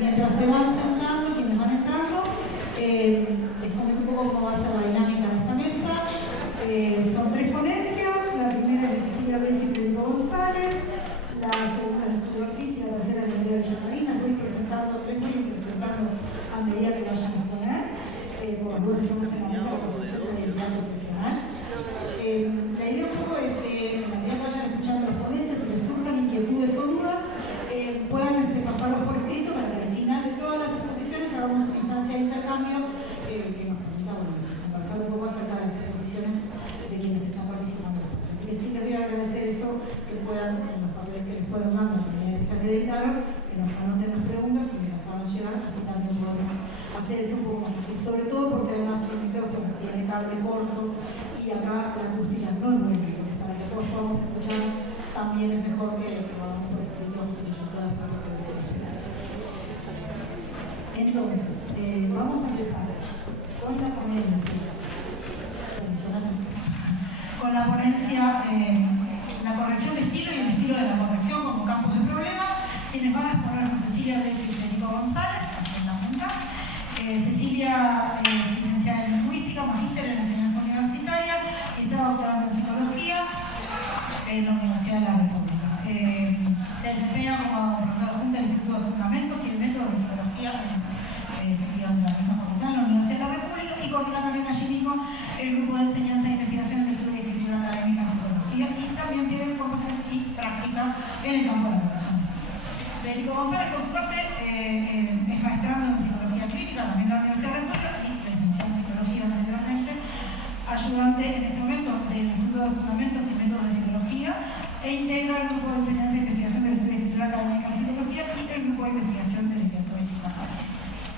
Mientras se van sentando, quienes van entrando, les comento un poco cómo va a ser la dinámica de esta mesa. Son 3 ponencias, la primera es de Cecilia Reyes y Federico González, la segunda es de Julio Ortiz y la tercera es de María Villamarina. Voy presentando a medida que vayan a exponer, por las dudas estamos en la mesa de construcción de identidad profesional. La idea un poco es que a medida que vayan escuchando las ponencias, si les surjan inquietudes o dudas, puedan pasarlos por escrito para que al final de todas las exposiciones hagamos una instancia de intercambio que nos permita pasar un poco acerca de las exposiciones de quienes están participando. Así que sí les voy a agradecer eso, que puedan, en los papeles que les puedan dar, la medida que se acreditaron, que nos anoten las preguntas y que las hagan llegar, así también podemos hacer esto un poco más ágil. Sobre todo porque además el micrófono tiene cable corto y acá la acústica no es muy bien. Entonces, para que todos podamos escuchar, también es mejor que podamos por escrito. Entonces, vamos a empezar con la ponencia. Con la ponencia, la corrección de estilo y el estilo de la corrección como campos de problema. Quienes van a exponer son Cecilia Reyes y Federico González, aquí en la junta. Cecilia es licenciada en Lingüística, magíster en Enseñanza Universitaria y está doctorando en Psicología en la Universidad de la República. Se desempeña como profesora adjunta del Instituto de Fundamentos y el Método de Psicología de la misma facultad en la Universidad de la República y coordina también allí mismo el grupo de enseñanza e investigación en lectura y escritura académica en psicología y también tiene formación y práctica en el campo de la educación. Federico González, por su parte, es maestrando en psicología clínica también en la Universidad de la República y licenciado en psicología naturalmente, ayudante en este momento del Instituto de Fundamentos y Métodos de Psicología e integra el grupo de enseñanza e investigación de lectura y escritura académica en psicología y el grupo de investigación de literatura y psicoanálisis.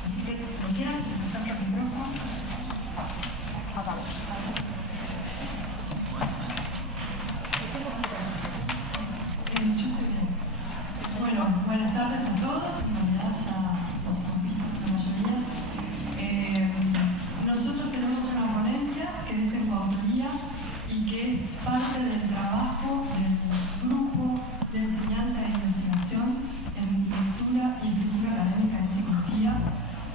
Así que, lo quieran, les acerca el micrófono. Bueno, buenas tardes a todos. En realidad ya los hemos visto la mayoría. Nosotros tenemos una ponencia que es en coautoría y que es parte del trabajo del grupo de enseñanza e investigación en lectura y escritura académica en psicología,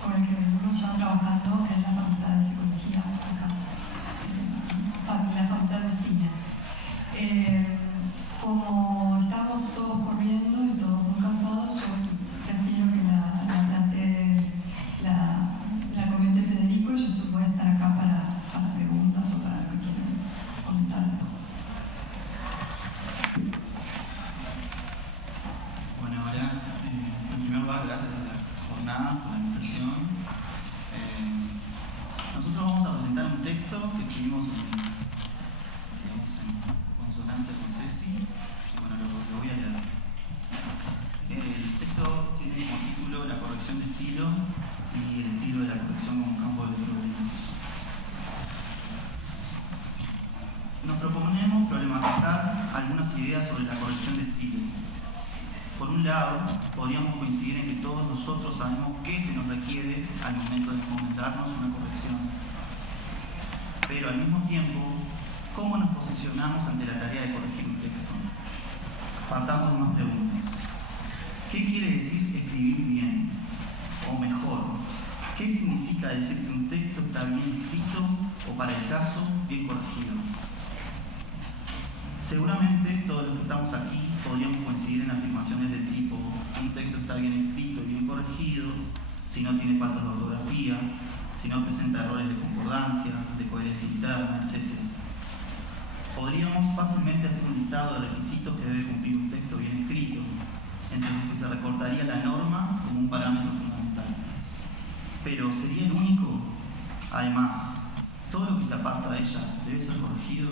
con el que venimos ya trabajando en la Facultad de Psicología acá, en la Facultad de Cine. Como estamos todos corriendo y todos muy cansados, yo prefiero que la comente Federico y yo voy a estar acá para preguntas o para lo que quieran comentar después. Bueno, hola. En primer lugar, gracias a las jornadas por la invitación. Nosotros vamos a presentar un texto que escribimos en consonancia con Ceci. Bueno, lo voy a leer. El texto tiene como título La corrección de estilo y el estilo de la corrección como campo de problemas. Nos proponemos problematizar algunas ideas sobre la corrección de estilo. Por un lado, podríamos coincidir en que todos nosotros sabemos qué se nos requiere al momento de encomendarnos una corrección. Pero al mismo tiempo, ¿cómo nos posicionamos ante la tarea de corregir un texto? Partamos de unas preguntas. ¿Qué quiere decir escribir bien? O mejor, ¿qué significa decir que un texto está bien escrito o, para el caso, bien corregido? Seguramente todos los que estamos aquí podríamos coincidir en afirmaciones del tipo: un texto está bien escrito y bien corregido si no tiene faltas de ortografía, si no presenta errores de concordancia, de coherencia interna, etc. Podríamos fácilmente hacer un listado de requisitos que debe cumplir un texto bien escrito, entre los que se recortaría la norma como un parámetro fundamental. Pero ¿sería el único? Además, ¿todo lo que se aparta de ella debe ser corregido?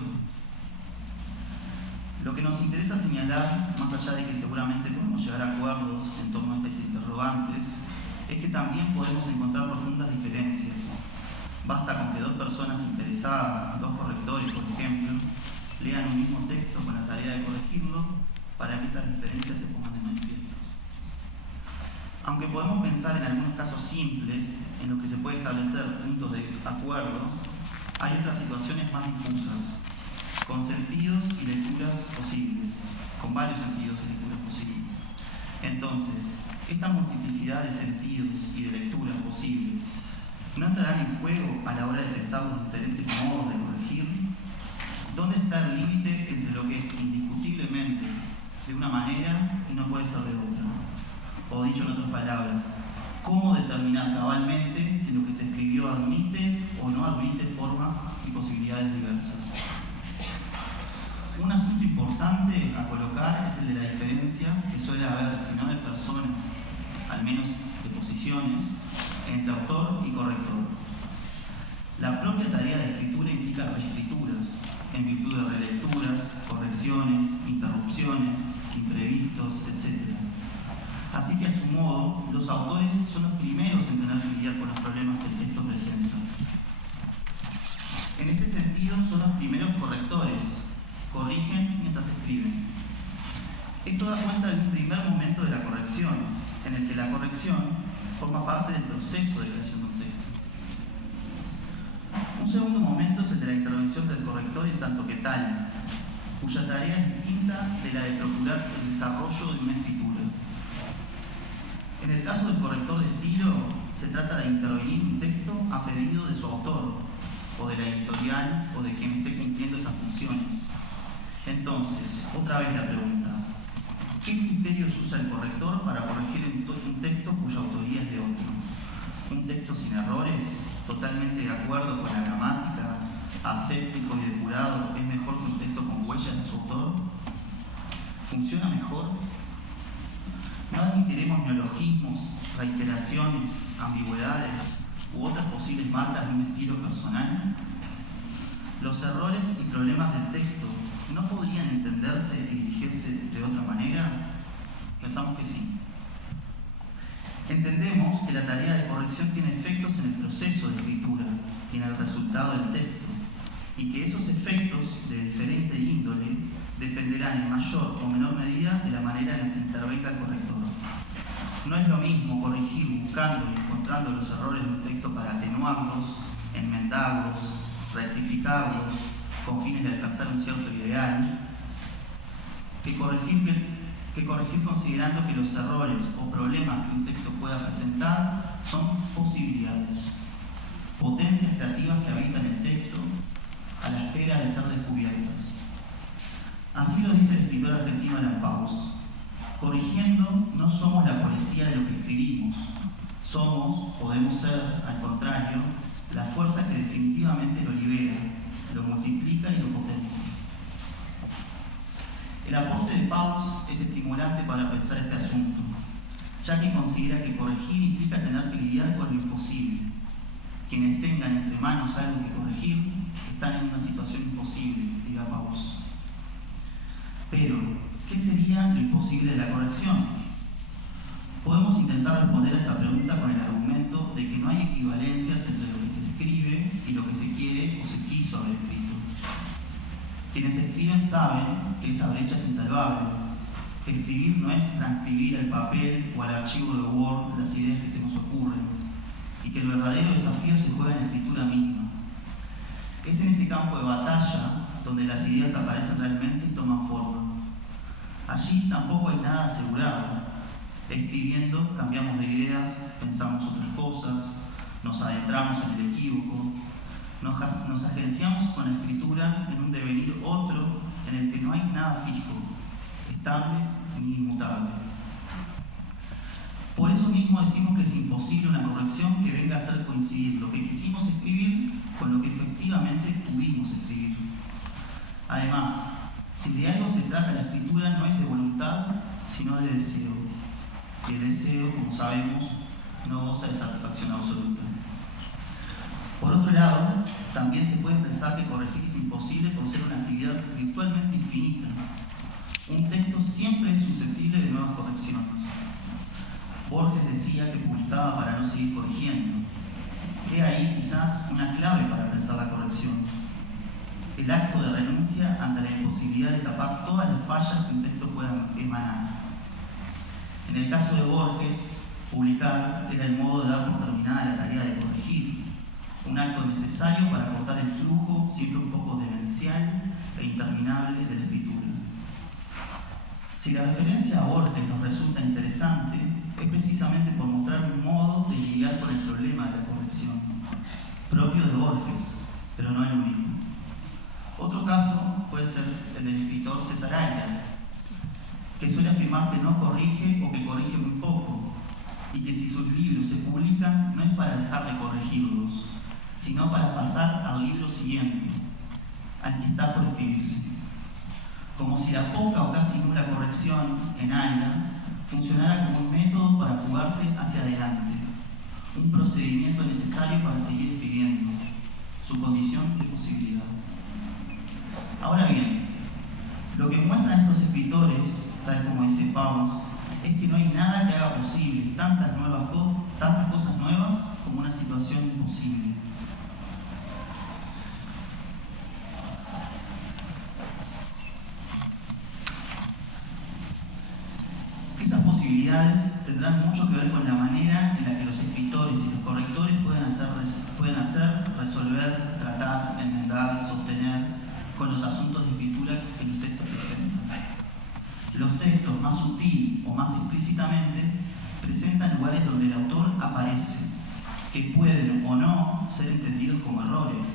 Lo que nos interesa señalar, más allá de que seguramente podemos llegar a acuerdos en torno a estas interrogantes, es que también podemos encontrar profundas diferencias. Basta con que 2 personas interesadas, 2 correctores, por ejemplo, lean un mismo texto con la tarea de corregirlo para que esas diferencias se pongan de manifiesto. Aunque podemos pensar en algunos casos simples en los que se puede establecer puntos de acuerdo, hay otras situaciones más difusas. con sentidos y lecturas posibles, con varios sentidos y lecturas posibles. Entonces, esta multiplicidad de sentidos y de lecturas posibles ¿no entrarán en juego a la hora de pensar los diferentes modos de corregir? ¿Dónde está el límite entre lo que es indiscutiblemente de una manera y no puede ser de otra? O dicho en otras palabras, ¿cómo determinar cabalmente si lo que se escribió admite o no admite formas y posibilidades diversas? Un asunto importante a colocar es el de la diferencia que suele haber, si no de personas, al menos de posiciones, entre autor y corrector. La propia tarea de escritura implica reescrituras, en virtud de relecturas, correcciones, interrupciones, imprevistos, etc. Así que a su modo, los autores son los primeros en tener que lidiar con los problemas que el texto presenta. En este sentido, son los primeros correctores, corrigen mientras escriben. Esto da cuenta de un primer momento de la corrección, en el que la corrección forma parte del proceso de creación de un texto. Un segundo momento es el de la intervención del corrector en tanto que tal, cuya tarea es distinta de la de procurar el desarrollo de una escritura. En el caso del corrector de estilo, se trata de intervenir un texto a pedido de su autor, o de la editorial, o de quien esté cumpliendo esas funciones. Entonces, otra vez la pregunta: ¿qué criterios usa el corrector para corregir un texto cuya autoría es de otro? ¿Un texto sin errores, totalmente de acuerdo con la gramática, aséptico y depurado, es mejor que un texto con huellas de su autor? ¿Funciona mejor? ¿No admitiremos neologismos, reiteraciones, ambigüedades u otras posibles marcas de un estilo personal? ¿Los errores y problemas del texto no podrían entenderse y dirigirse de otra manera? Pensamos que sí. Entendemos que la tarea de corrección tiene efectos en el proceso de escritura y en el resultado del texto, y que esos efectos de diferente índole dependerán en mayor o menor medida de la manera en la que intervenga el corrector. No es lo mismo corregir buscando y encontrando los errores de un texto para atenuarlos, enmendarlos, rectificarlos, con fines de alcanzar un cierto ideal, que corregir considerando que los errores o problemas que un texto pueda presentar son posibilidades, potencias creativas que habitan el texto a la espera de ser descubiertas. Así lo dice el escritor argentino Alan Paus: corrigiendo no somos la policía de lo que escribimos, podemos ser, al contrario, la fuerza que definitivamente lo libera, lo multiplica y lo potencia. El aporte de Paus es estimulante para pensar este asunto, ya que considera que corregir implica tener que lidiar con lo imposible. Quienes tengan entre manos algo que corregir están en una situación imposible, dirá Paus. Pero, ¿qué sería lo imposible de la corrección? Podemos intentar responder a esa pregunta con el argumento de que no hay equivalencias entre lo que se escribe y lo que se quiere o se quiso haber escrito. Quienes escriben saben que esa brecha es insalvable, que escribir no es transcribir al papel o al archivo de Word las ideas que se nos ocurren, y que el verdadero desafío se juega en la escritura misma. Es en ese campo de batalla donde las ideas aparecen realmente y toman forma. Allí tampoco hay nada asegurado. Escribiendo cambiamos de ideas, pensamos otras cosas, nos adentramos en el equívoco, nos agenciamos con la escritura en un devenir otro en el que no hay nada fijo, estable ni inmutable. Por eso mismo decimos que es imposible una corrección que venga a hacer coincidir lo que quisimos escribir con lo que efectivamente pudimos escribir. Además, si de algo se trata la escritura, no es de voluntad, sino de deseo. Y el deseo, como sabemos, no goza de satisfacción absoluta. Por otro lado, también se puede pensar que corregir es imposible por ser una actividad virtualmente infinita. Un texto siempre es susceptible de nuevas correcciones. Borges decía que publicaba para no seguir corrigiendo. He ahí quizás una clave para pensar la corrección: el acto de renuncia ante la imposibilidad de tapar todas las fallas que un texto pueda emanar. En el caso de Borges, publicar era el modo de dar por terminada la tarea de corregir, un acto necesario para cortar el flujo, siempre un poco demencial e Si la referencia a Borges nos resulta interesante, es precisamente por mostrar un modo de lidiar con el problema de la corrección, propio de Borges, pero no el único. Otro caso puede ser el del escritor César Aira, que suele afirmar que no corrige o que corrige muy poco, y que si sus libros se publican no es para dejar de corregirlos, sino para pasar al libro siguiente, al que está por escribirse. Como si la poca o casi nula corrección en Aira funcionara como un método para fugarse hacia adelante, un procedimiento necesario para seguir escribiendo, su condición de posibilidad. Ahora bien, lo que muestran estos escritores, tal como dice Paus, es que no hay nada que haga posible tantas cosas nuevas como una situación imposible. Esas posibilidades tendrán mucho que ver con la manera en la que los escritores y los correctores pueden hacer, resolver, tratar, enmendar, sostener con los asuntos de escritura que los textos presentan. Los textos, más sutil o más explícitamente, presentan lugares donde el autor aparece, que pueden o no ser entendidos como errores.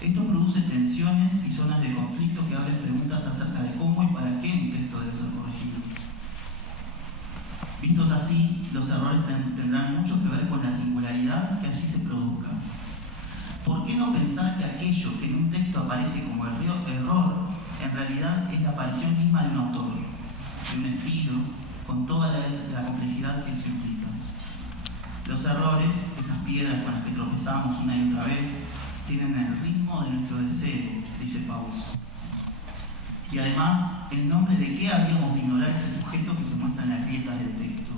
Esto produce tensiones y zonas de conflicto que abren preguntas acerca de cómo y para qué un texto debe ser corregido. Vistos así, los errores tendrán mucho que ver con la singularidad que allí se produzca. ¿Por qué no pensar que aquello que en un texto aparece como error, en realidad es la aparición misma de un autor, de un estilo, con toda la complejidad que eso implica? Los errores, esas piedras con las que tropezamos una y otra vez, tienen el ritmo de nuestro deseo, dice Paus. Y además, ¿en nombre de qué habríamos de ignorar ese sujeto que se muestra en las grietas del texto?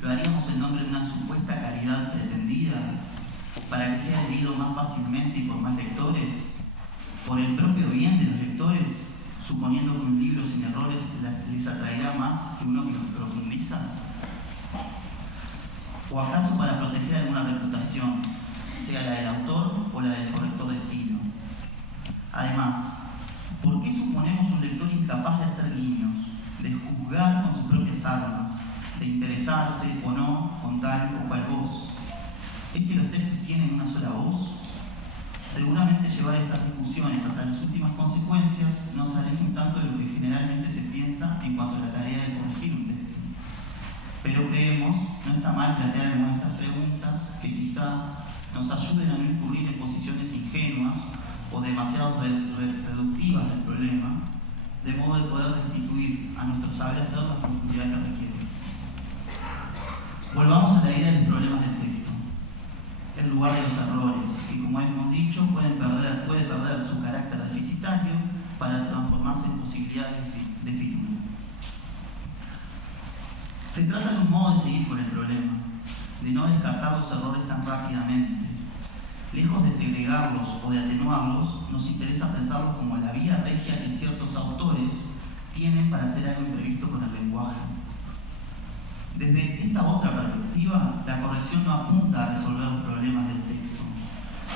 ¿Lo haríamos en nombre de una supuesta calidad pretendida, para que sea leído más fácilmente y por más lectores? ¿Por el propio bien de los lectores, suponiendo que un libro sin errores les atraerá más que uno que los profundiza? ¿O acaso para proteger alguna reputación, sea la del autor o la del corrector de estilo? Además, ¿por qué suponemos un lector incapaz de hacer guiños, de juzgar con sus propias armas, de interesarse o no con tal o cual voz? ¿Es que los textos tienen una sola voz? Seguramente llevar estas discusiones hasta las últimas consecuencias nos aleja un tanto de lo que generalmente se piensa en cuanto a la tarea de corregir un texto. Pero creemos, no está mal plantear algunas de estas preguntas que quizá nos ayuden a no incurrir en posiciones ingenuas o demasiado reductivas del problema, de modo de poder restituir a nuestro saber hacer la profundidad que requiere. Volvamos a la idea de los problemas del texto, el lugar de los errores, que como hemos dicho puede perder su carácter deficitario para transformarse en posibilidades de escritura. Se trata de un modo de seguir con el problema, de no descartar los errores tan rápidamente. Lejos de segregarlos o de atenuarlos, nos interesa pensarlos como la vía regia que ciertos autores tienen para hacer algo imprevisto con el lenguaje. Desde esta otra perspectiva, la corrección no apunta a resolver los problemas del texto.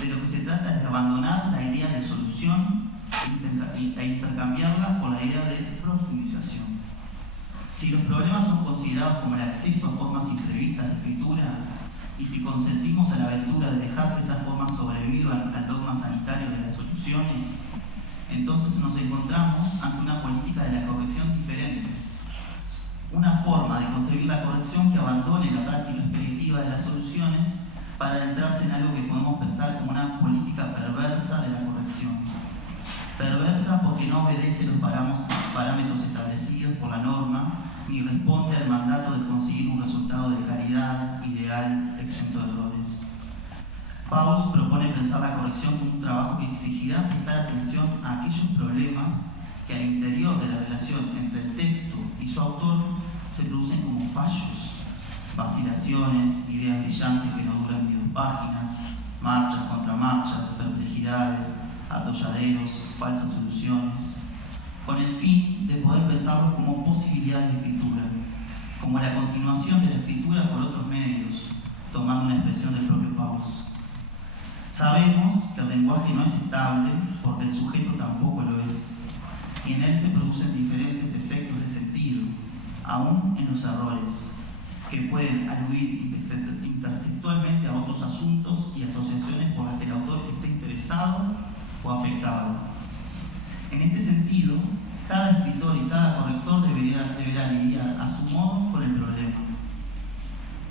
De lo que se trata es de abandonar la idea de solución e intercambiarla por la idea de profundización. Si los problemas son considerados como el acceso a formas imprevistas de escritura, y si consentimos a la aventura de dejar que esas formas sobrevivan al dogma sanitario de las soluciones, entonces nos encontramos ante una política de la corrección diferente. Una forma de concebir la corrección que abandone la práctica expeditiva de las soluciones para adentrarse en algo que podemos pensar como una política perversa de la corrección. Perversa porque no obedece los parámetros establecidos por la norma, ni responde al mandato de conseguir un resultado de calidad, ideal, exento de errores. Paus propone pensar la corrección como un trabajo que exigirá prestar atención a aquellos problemas que al interior de la relación entre el texto y su autor se producen como fallos, vacilaciones, ideas brillantes que no duran ni 2 páginas, marchas contra marchas, perplejidades, atolladeros, falsas soluciones, con el fin de poder pensarlos como posibilidades de escritura, como la continuación de la escritura por otros medios, tomando una expresión del propio Paus. Sabemos que el lenguaje no es estable porque el sujeto tampoco lo es, y en él se producen diferentes efectos de sentido sentido, aún en los errores, que pueden aludir intertextualmente a otros asuntos y asociaciones por las que el autor esté interesado o afectado. En este sentido, cada escritor y cada corrector deberá lidiar a su modo con el problema.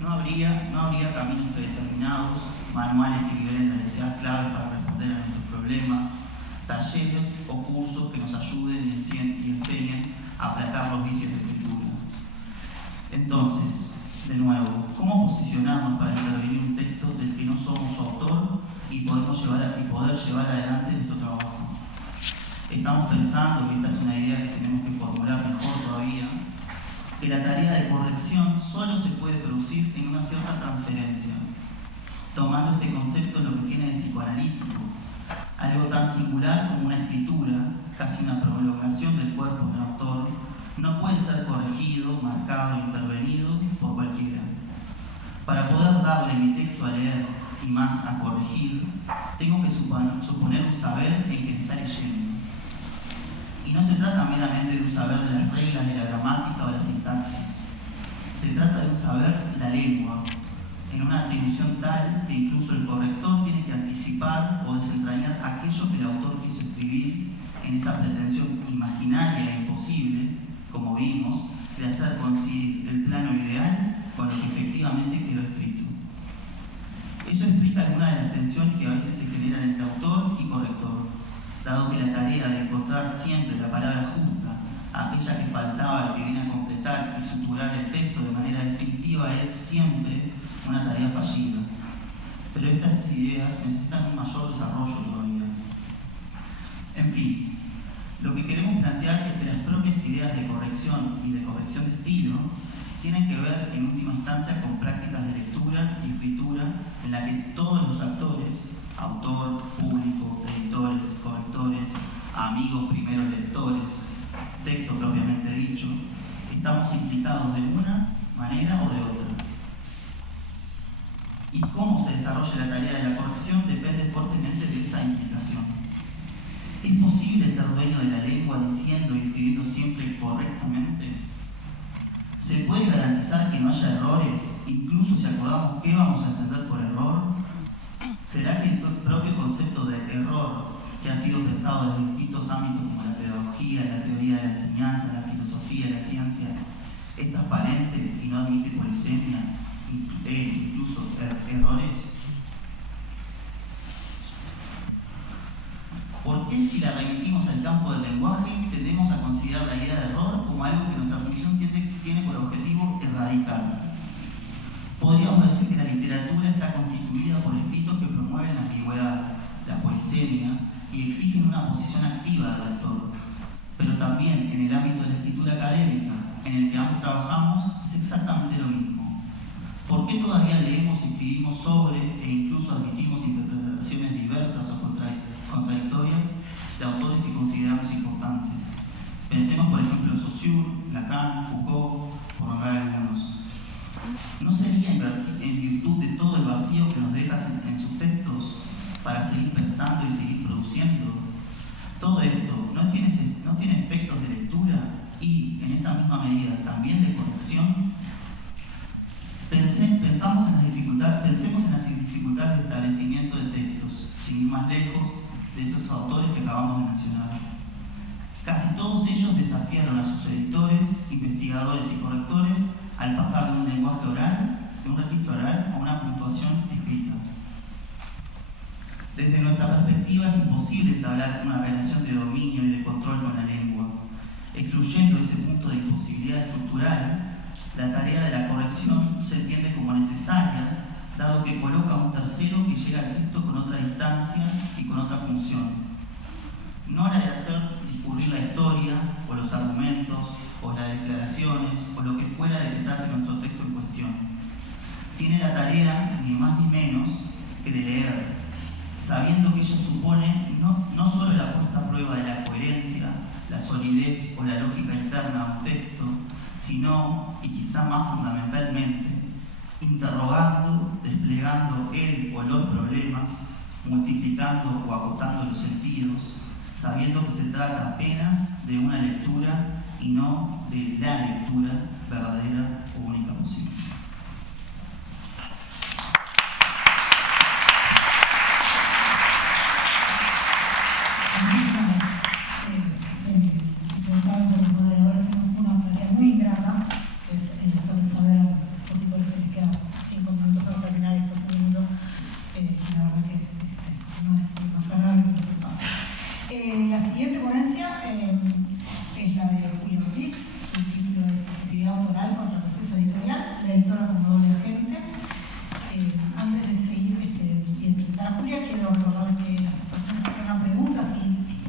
No habría caminos predeterminados, manuales que liberen las deseadas claves para responder a nuestros problemas, talleres o cursos que nos ayuden y enseñen a aplacar los vicios de escritura. Entonces, de nuevo, ¿cómo posicionarnos para intervenir un texto del que no somos su autor y poder llevar adelante nuestro trabajo? Estamos pensando, y esta es una idea que tenemos que formular mejor todavía, que la tarea de corrección solo se puede producir en una cierta transferencia, tomando este concepto en lo que tiene de psicoanalítico, algo tan singular como una escritura, casi una prolongación del cuerpo del autor, no puede ser corregido, marcado, intervenido por cualquiera. Para poder darle mi texto a leer y más a corregir, tengo que suponer un saber en que está leyendo. Y no se trata meramente de un saber de las reglas de la gramática o la sintaxis. Se trata de un saber de la lengua, en una atribución tal que incluso el corrector tiene que anticipar o desentrañar aquello que el autor quiso escribir en esa pretensión imaginaria e imposible, como vimos, de hacer coincidir el plano ideal con lo que efectivamente quedó escrito. Eso explica algunas de las tensiones que a veces se generan entre autor y corrector, dado que la tarea de encontrar siempre la palabra justa, aquella que faltaba y que viene a completar y suturar el texto de manera definitiva, es siempre una tarea fallida. Pero estas ideas necesitan un mayor desarrollo todavía. En fin, lo que queremos plantear es que las propias ideas de corrección y de corrección de estilo tienen que ver en última instancia con prácticas de lectura y escritura en la que todos los actores, autor, público, editores, correctores, amigos, primeros lectores, texto propiamente dicho, estamos implicados de una manera o de otra. Y cómo se desarrolla la tarea de la corrección depende fuertemente de esa implicación. ¿Es posible ser dueño de la lengua diciendo y escribiendo siempre correctamente? ¿Se puede garantizar que no haya errores, incluso si acordamos qué vamos a entender por error? ¿Será que el propio concepto de error, que ha sido pensado desde distintos ámbitos como la pedagogía, la teoría de la enseñanza, la filosofía, la ciencia, es transparente y no admite polisemia, incluso errores? ¿Por qué, si la remitimos al campo del lenguaje, tendemos a considerar la idea de error como algo que nuestra función tiene por objetivo erradicar? Podríamos decir que la literatura está constituida por escritos que promueven la ambigüedad, la polisemia y exigen una posición activa del autor. Pero también en el ámbito de la escritura académica, en el que ambos trabajamos, es exactamente lo mismo. ¿Por qué todavía leemos y escribimos sobre e incluso admitimos interpretaciones diversas o contradictorias de autores que consideramos importantes? Pensemos, por ejemplo, en Saussure, Lacan, Foucault, por nombrar algunos. ¿No sería en virtud de todo el vacío que nos dejas en sus textos para seguir pensando y seguir produciendo? Todo esto no tiene efectos de lectura y, en esa misma medida, también de corrección. Pensemos en las dificultades de establecimiento de textos, sin ir más lejos de esos autores que acabamos de mencionar. Casi todos ellos desafiaron a sus editores, investigadores y correctores al pasar de un lenguaje oral, de un registro oral, a una puntuación escrita. Desde nuestra perspectiva es imposible entablar una relación de dominio y de control con la lengua. Excluyendo ese punto de imposibilidad estructural, la tarea de la corrección se entiende como necesaria, dado que coloca a un tercero que llega al texto con otra distancia y con otra función. No la de hacer discurrir la historia, o los argumentos, o las declaraciones, o lo que fuera de que trate nuestro texto en cuestión. Tiene la tarea, ni más ni menos, que de leer, sabiendo que ello supone no solo la puesta a prueba de la coherencia, la solidez o la lógica interna de un texto, sino, y quizá más fundamentalmente, interrogando, desplegando el o los problemas, multiplicando o acotando los sentidos, sabiendo que se trata apenas de una lectura y no de la lectura verdadera o única posible. Muchísimas gracias. Si ustedes saben, que los moderadores tenemos una tarea muy ingrata, que es hacer saber a los expositores que les quedan 5 minutos para terminar estos segundos. La verdad que no es más agradable lo que pasa. La siguiente ponencia es la de Julia Ortiz. Su título es Actividad autoral contra el proceso editorial, la editora como doble agente. Antes de seguir y de presentar a Julia, quiero recordar que las personas que tengan preguntas y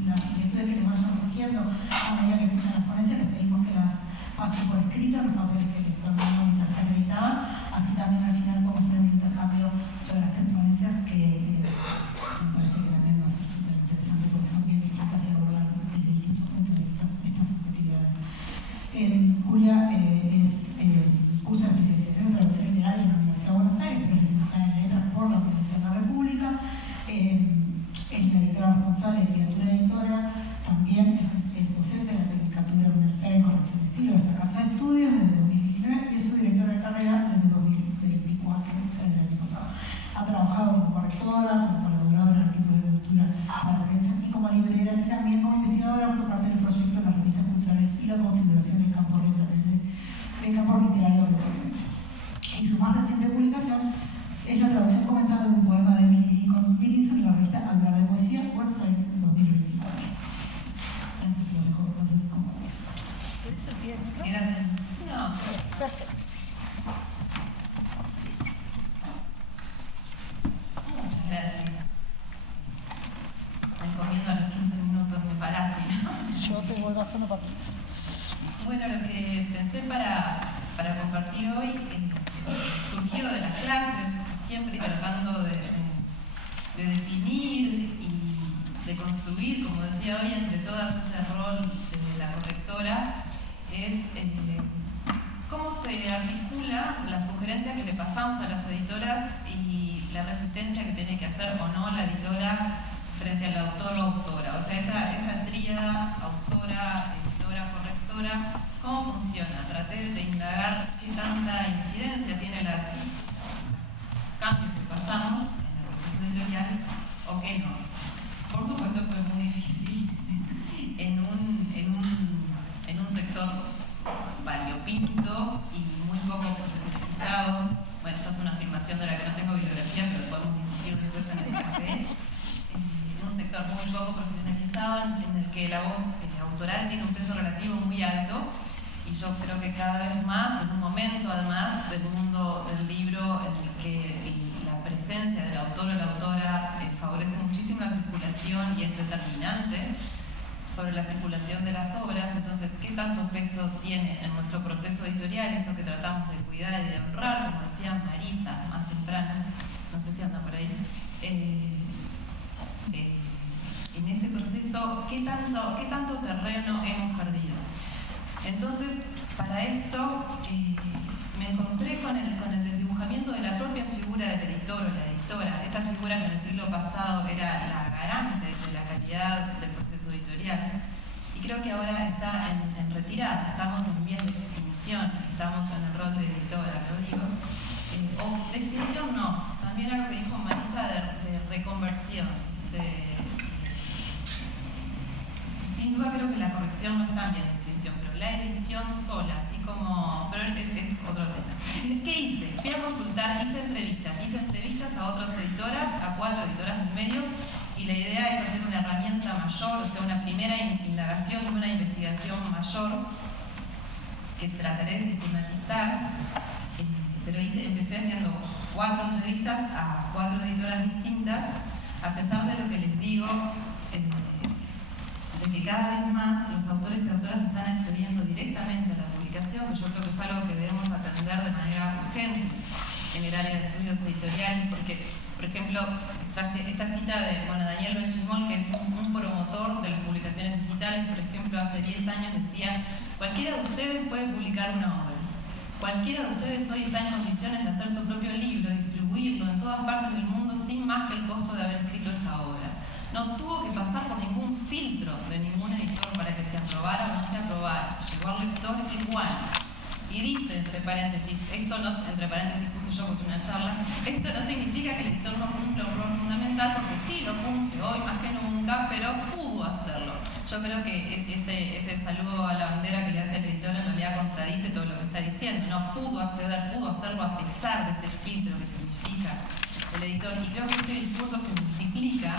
las inquietudes que les vayan surgiendo a medida que escuchan las ponencias, les pedimos que las pasen por escrito en los papeles que les permitan mientras se acreditaban. Así también al final podemos tener un intercambio sobre las 3 ponencias que me parece que también va a ser súper interesante porque son bien distintas y abordan desde distintos puntos de vista estas subjetividades. Julia cursa especialización en traducción literaria en la Universidad de Buenos Aires, pero es licenciada en Letras por la Universidad de la República. Es la editora responsable de Criatura Editora, también es docente de la Tecnicatura Universitaria en Corrección de Estilo de esta casa de estudios desde 2019 y es su directora de carrera desde 2024, o sea, desde el año pasado. Ha trabajado como correctora, como colaboradora en artículos de cultura para prensa y como librera y también como investigadora por parte del proyecto de las revistas culturales y la configuración del campo literario de Platense. Y su más reciente publicación es la traducción comentada de un poema de Emily Dickinson en la revista Hablar de Poesía, Buenos Aires, en 2024. Entonces, ¿cómo? ¿Quieres el pie del micro? Gracias. No. Perfecto. Muchas gracias. Me encomiendo a los 15 minutos, me parece, ¿no? Yo te voy pasando papeles. Bueno, lo que pensé para compartir hoy surgido de las clases, siempre tratando de definir y de construir, como decía hoy, entre todas ese rol de la correctora, es cómo se articula la sugerencia que le pasamos a las editoras y la resistencia que tiene que hacer o no la editora frente al autor o autora. O sea, esa tríada autora, editora, correctora, ¿cómo funciona? Traté de indagar qué tanta incidencia tiene los cambios que pasamos en el proceso editorial o qué no. Por supuesto fue muy difícil en un sector variopinto y muy poco profesionalizado. Bueno, esta es una afirmación de la que no tengo bibliografía, pero podemos discutir después en el café. En un sector muy poco profesionalizado en el que la voz autoral tiene un peso relativo muy alto. Y yo creo que cada vez más, en un momento además del mundo del libro en el que la presencia del autor o la autora favorece muchísimo la circulación y es determinante sobre la circulación de las obras, entonces, ¿qué tanto peso tiene en nuestro proceso editorial eso que tratamos de cuidar y de honrar, como decía Marisa más temprano, no sé si anda por ahí, en este proceso, ¿qué tanto terreno hemos perdido? Entonces, para esto me encontré con el desdibujamiento de la propia figura del editor o la editora, esa figura que en el siglo pasado era la garante de la calidad del proceso editorial, y creo que ahora está en retirada, estamos en vías de extinción, estamos en el rol de editora, lo digo, o de extinción no, también algo que dijo Marisa de reconversión, sin duda creo que la corrección no está en vías de extinción, pero la edición sola, así como, pero es otro tema. ¿Qué hice? Fui a consultar, hice entrevistas a otras editoras, a 4 editoras del medio, y la idea es hacer una herramienta mayor, o sea, una primera indagación, una investigación mayor, que trataré de sistematizar, pero empecé haciendo 4 entrevistas a 4 editoras distintas, a pesar de lo que les digo, de que cada vez más los autores y autoras están accediendo directamente a la publicación, que yo creo que es algo que debemos atender de manera urgente en el área de estudios editoriales, porque, por ejemplo, esta cita de Daniel Benchimol, que es un promotor de las publicaciones digitales, por ejemplo, hace 10 años decía: cualquiera de ustedes puede publicar una obra, cualquiera de ustedes hoy está en condiciones de hacer su propio libro, distribuirlo en todas partes del mundo sin más que el costo de haber escrito esa obra. No tuvo que pasar por ningún filtro de ningún editor para que se aprobara o no se aprobara. Llegó lugar lector igual. Y dice, entre paréntesis, esto no, entre paréntesis puse yo, pues una charla, esto no significa que el editor no cumple un rol fundamental, porque sí lo cumple hoy más que nunca, pero pudo hacerlo. Yo creo que ese saludo a la bandera que le hace el editor en realidad contradice todo lo que está diciendo. No pudo acceder, pudo hacerlo a pesar de ese filtro que significa el editor. Y creo que este discurso se multiplica.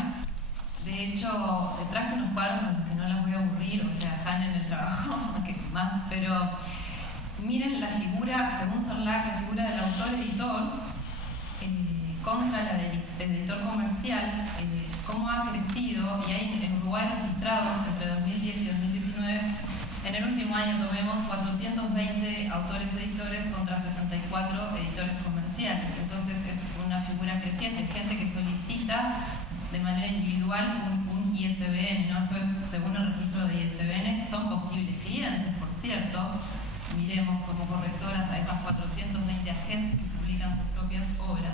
De hecho, traje unos cuadros con los que no las voy a aburrir, o sea, están en el trabajo, pero miren la figura, según Sarlac, la figura del autor-editor contra la del editor comercial, cómo ha crecido, y hay en Uruguay registrados entre 2010 y 2019, en el último año tomemos 420 autores-editores contra 64 editores comerciales. Entonces es una figura creciente, gente que solicita de manera individual un ISBN, ¿no? Esto es según el registro de ISBN, son posibles clientes, por cierto. Miremos como correctoras a esas 420 agentes que publican sus propias obras.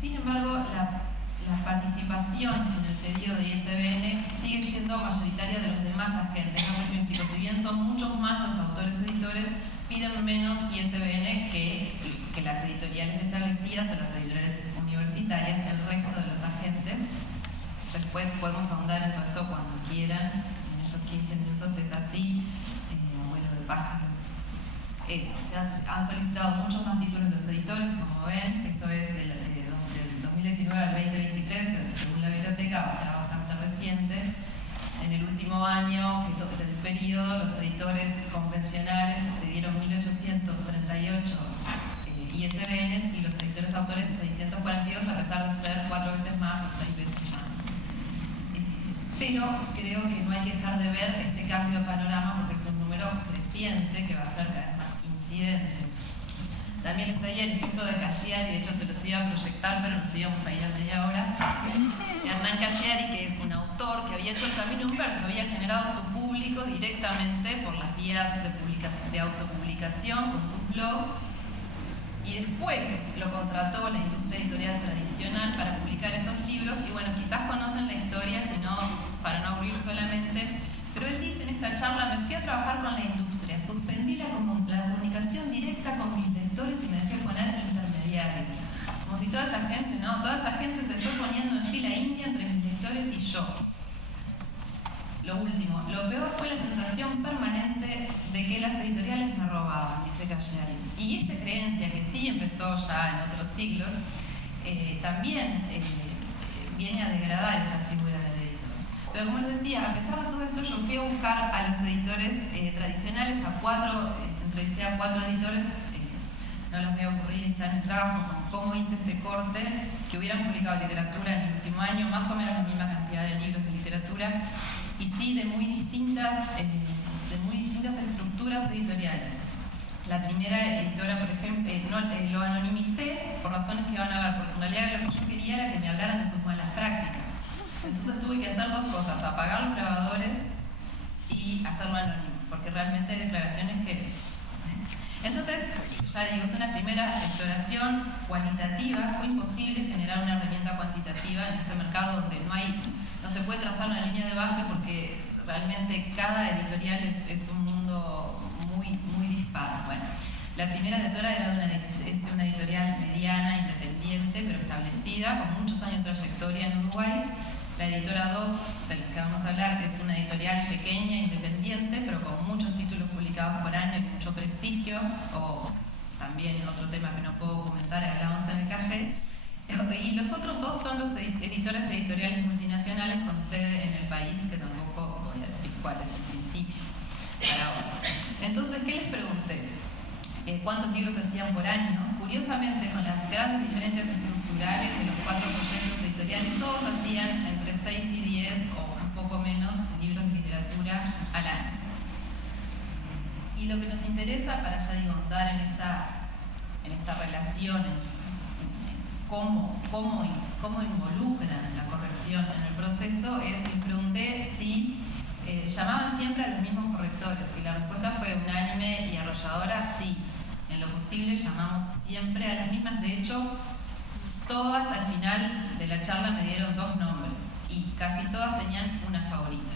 Sin embargo, la participación en el pedido de ISBN sigue siendo mayoritaria de los demás agentes. No sé si me explico, si bien son muchos más los autores editores, piden menos ISBN que las editoriales establecidas o las editoriales universitarias, el resto de los agentes. Después podemos ahondar en todo esto cuando quieran, en estos 15 minutos es así. Pájaro. Se han solicitado muchos más títulos los editores, como ven, esto es del 2019 al 2023, según la biblioteca, o sea, bastante reciente. En el último año del periodo, los editores convencionales pidieron 1838 ISBNs y los editores autores 642, a pesar de ser 4 veces más o 6 veces más. Pero creo que no hay que dejar de ver este cambio de panorama porque es un número creciente que va a ser cada vez más incidente. También les traía el ejemplo de Casciari, de hecho se los iba a proyectar, pero nos íbamos a ir a media hora. Hernán Casciari, que es un autor que había hecho el camino inverso, había generado su público directamente por las vías de autopublicación con sus blogs, y después lo contrató la industria editorial tradicional para publicar esos libros, y bueno, quizás conocen la historia, si no, para no aburrir solamente, pero él dice en esta charla: me fui a trabajar con la industria, suspendí la comunicación directa con mis lectores y me dejé poner intermediarios. Como si toda esa gente, ¿no? Toda esa gente se fue poniendo en fila india entre mis lectores y yo. Lo último, lo peor fue la sensación permanente de que las editoriales me robaban, dice Casciari. Y esta creencia, que sí empezó ya en otros siglos, también viene a degradar esa figura del editor. Pero como les decía, a pesar de todo esto, yo fui a buscar a los editores tradicionales, entrevisté a 4 editores, no los voy a aburrir, está en el trabajo, con cómo hice este corte, que hubieran publicado literatura en el último año, más o menos la misma cantidad de libros de literatura, y sí de muy distintas estructuras editoriales. La primera editora, por ejemplo, lo anonimicé por razones que van a ver, porque en realidad lo que yo quería era que me hablaran de sus malas prácticas. Entonces tuve que hacer 2 cosas: apagar los grabadores y hacerlo anónimo, porque realmente hay declaraciones que... Entonces, ya digo, es una primera exploración cualitativa. Fue imposible generar una herramienta cuantitativa en este mercado donde no se puede trazar una línea de base, porque realmente cada editorial es un mundo muy, muy dispar. Bueno, la primera editora era una editorial mediana, independiente, pero establecida, con muchos años de trayectoria en Uruguay. La editora 2, de la que vamos a hablar, es una editorial pequeña, independiente, pero con muchos títulos publicados por año y mucho prestigio, o también en otro tema que no puedo comentar, hablamos en el café. Y los otros 2 son los editores de editoriales multinacionales con sede en el país, que tampoco voy a decir cuáles en principio, para ahora. Entonces, ¿qué les pregunté? ¿Cuántos libros hacían por año? Curiosamente, con las grandes diferencias estructurales de los 4 proyectos editoriales, todos hacían entre 6 y 10 o un poco menos libros de literatura al año. Y lo que nos interesa, para ya digo, ahondar en esta relación, cómo involucran la corrección en el proceso, les pregunté si llamaban siempre a los mismos correctores, y la respuesta fue unánime y arrolladora: sí. En lo posible llamamos siempre a las mismas. De hecho, todas al final de la charla me dieron 2 nombres y casi todas tenían una favorita.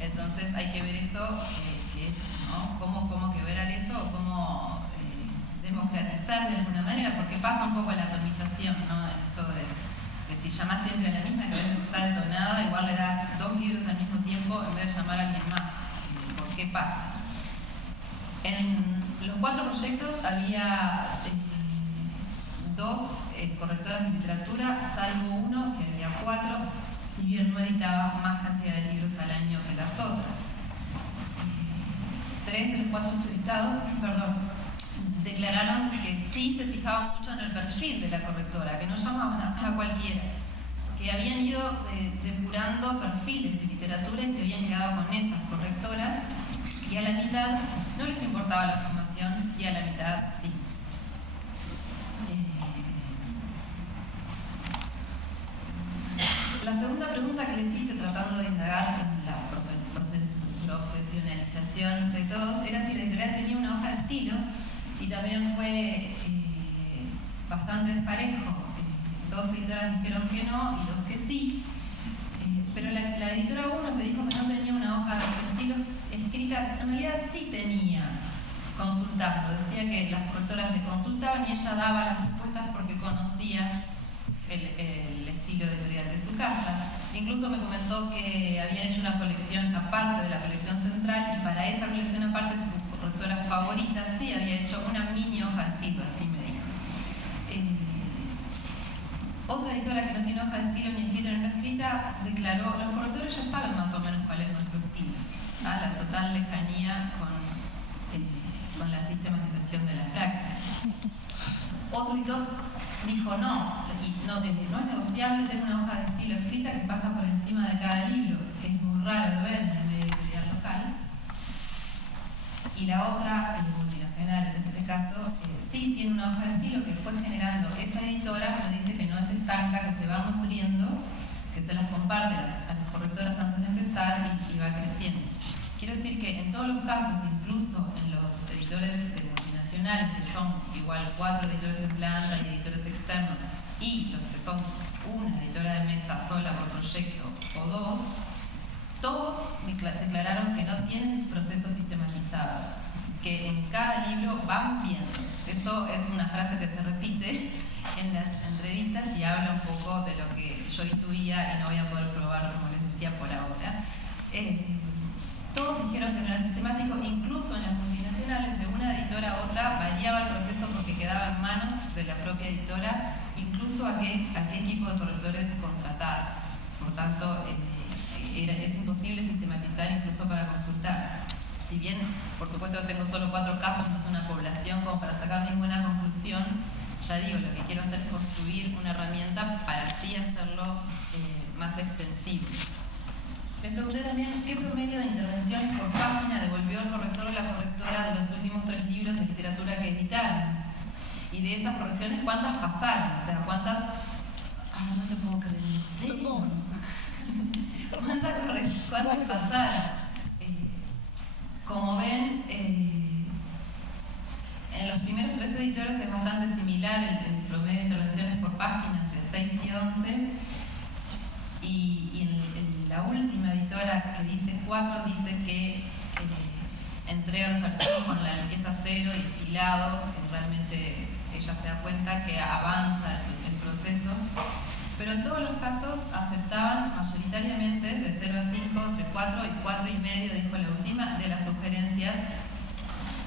Entonces hay que ver eso, ¿no? Cómo quebrar eso o cómo democratizar de alguna manera, porque pasa un poco la atomización, ¿no? Esto de si llamás siempre a la misma, que a veces está detonada, igual le das 2 libros al mismo tiempo en vez de llamar a alguien más. ¿Por qué pasa? En los 4 proyectos había 2 correctoras de literatura, salvo uno, que había 4, si bien no editaba más cantidad de libros al año que las otras. 3 de los 4 entrevistados, declararon que sí se fijaban mucho en el perfil de la correctora, que no llamaban a cualquiera, que habían ido depurando perfiles de literatura y se habían quedado con esas correctoras, y a la mitad no les importaba la formación y a la mitad sí. La segunda pregunta que les hice tratando de indagar en la profesionalización de todos era si la editorial tenía una hoja de estilo, y también fue bastante desparejo. 2 editoras dijeron que no y 2 que sí, pero la editora 1 me dijo que no tenía una hoja de estilo escrita, en realidad sí tenía, consultando, decía que las correctoras le consultaban y ella daba las respuestas porque conocía el estilo editorial de su casa. Incluso me comentó que habían hecho una colección aparte de la colección central, y para esa colección aparte su correctora favorita sí había hecho una mini hoja de estilo, así me dijo. Otra editora que no tiene hoja de estilo ni escrita ni no escrita declaró: los correctores ya saben más o menos cuál es nuestro estilo. La total lejanía con la sistematización de las prácticas. Otro editor dijo: no es negociable tener una hoja de estilo escrita que pasa por encima de cada libro, que es muy raro de ver en el medio editorial local. Y la otra, multinacional en este caso, sí tiene una hoja de estilo que fue generando esa editora, pero dice que no es estanca, que se va nutriendo, que se las comparte a las correctoras antes de empezar y va creciendo. Quiero decir que en todos los casos, incluso en los editores de multinacionales, que son igual 4 editores en planta y editores externos, y los que son una editora de mesa sola por proyecto o 2, todos declararon que no tienen procesos sistematizados, que en cada libro van viendo. Eso es una frase que se repite en las entrevistas y habla un poco de lo que yo intuía y no voy a poder probar, como les decía, por ahora. Todos dijeron que no era sistemático, incluso en las multinacionales, de una editora a otra variaba el proceso porque quedaba en manos de la propia editora, incluso a qué equipo de correctores contratar. Por tanto, es imposible sistematizar incluso para consultar. Si bien, por supuesto, tengo solo 4 casos, no es una población como para sacar ninguna conclusión, ya digo, lo que quiero hacer es construir una herramienta para así hacerlo más extensivo. Les pregunté también qué promedio de intervenciones por página devolvió el corrector o la correctora de los últimos 3 libros de literatura que editaron. Y de esas correcciones, ¿cuántas pasaron? O sea, ¿cuántas? No te puedo creer, ¿en serio? ¿Cuántas pasaron? Como ven, en los primeros 3 editores es bastante similar el promedio de intervenciones por página, entre 6 y 11. Y en la última editora, que dice 4, dice que entrega los archivos con la limpieza cero y estilados, que realmente ella se da cuenta que avanza el proceso. Pero en todos los casos aceptaban mayoritariamente de 0 a 5, entre 4 y 4,5, dijo la última, de las sugerencias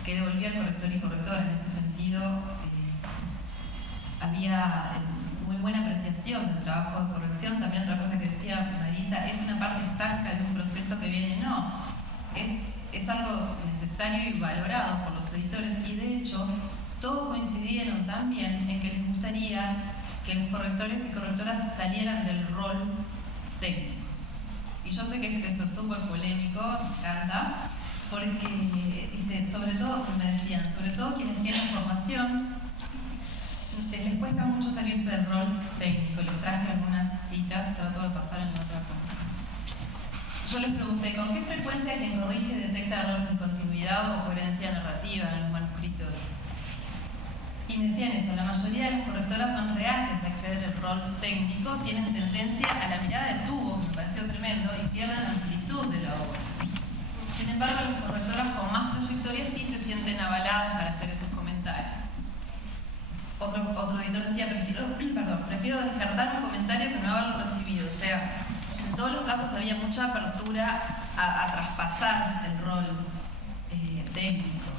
que devolvía el corrector y correctora. En ese sentido, había muy buena apreciación del trabajo de corrección. También otra cosa que decía Marisa, es una parte estanca de un proceso que viene, no, es algo necesario y valorado por los editores, y de hecho todos coincidieron también en que les gustaría que los correctores y correctoras salieran del rol técnico. Y yo sé que esto es súper polémico, me encanta, porque dice, sobre todo, como me decían, sobre todo quienes tienen formación, les cuesta mucho salirse del rol técnico. Les traje algunas citas, trato de pasar en otra cosa. Yo les pregunté, ¿con qué frecuencia quien corrige detecta errores de continuidad o coherencia narrativa en los manuscritos? Y me decían eso, la mayoría de las correctoras son reacias a acceder al rol técnico, tienen tendencia a la mirada de tubo, que me pareció tremendo, y pierden la amplitud de la obra. embargo, las correctoras con más trayectoria sí se sienten avaladas para hacer esos comentarios. Otro editor decía, prefiero descartar un comentario que no haberlo recibido. O sea, en todos los casos había mucha apertura a traspasar el rol técnico.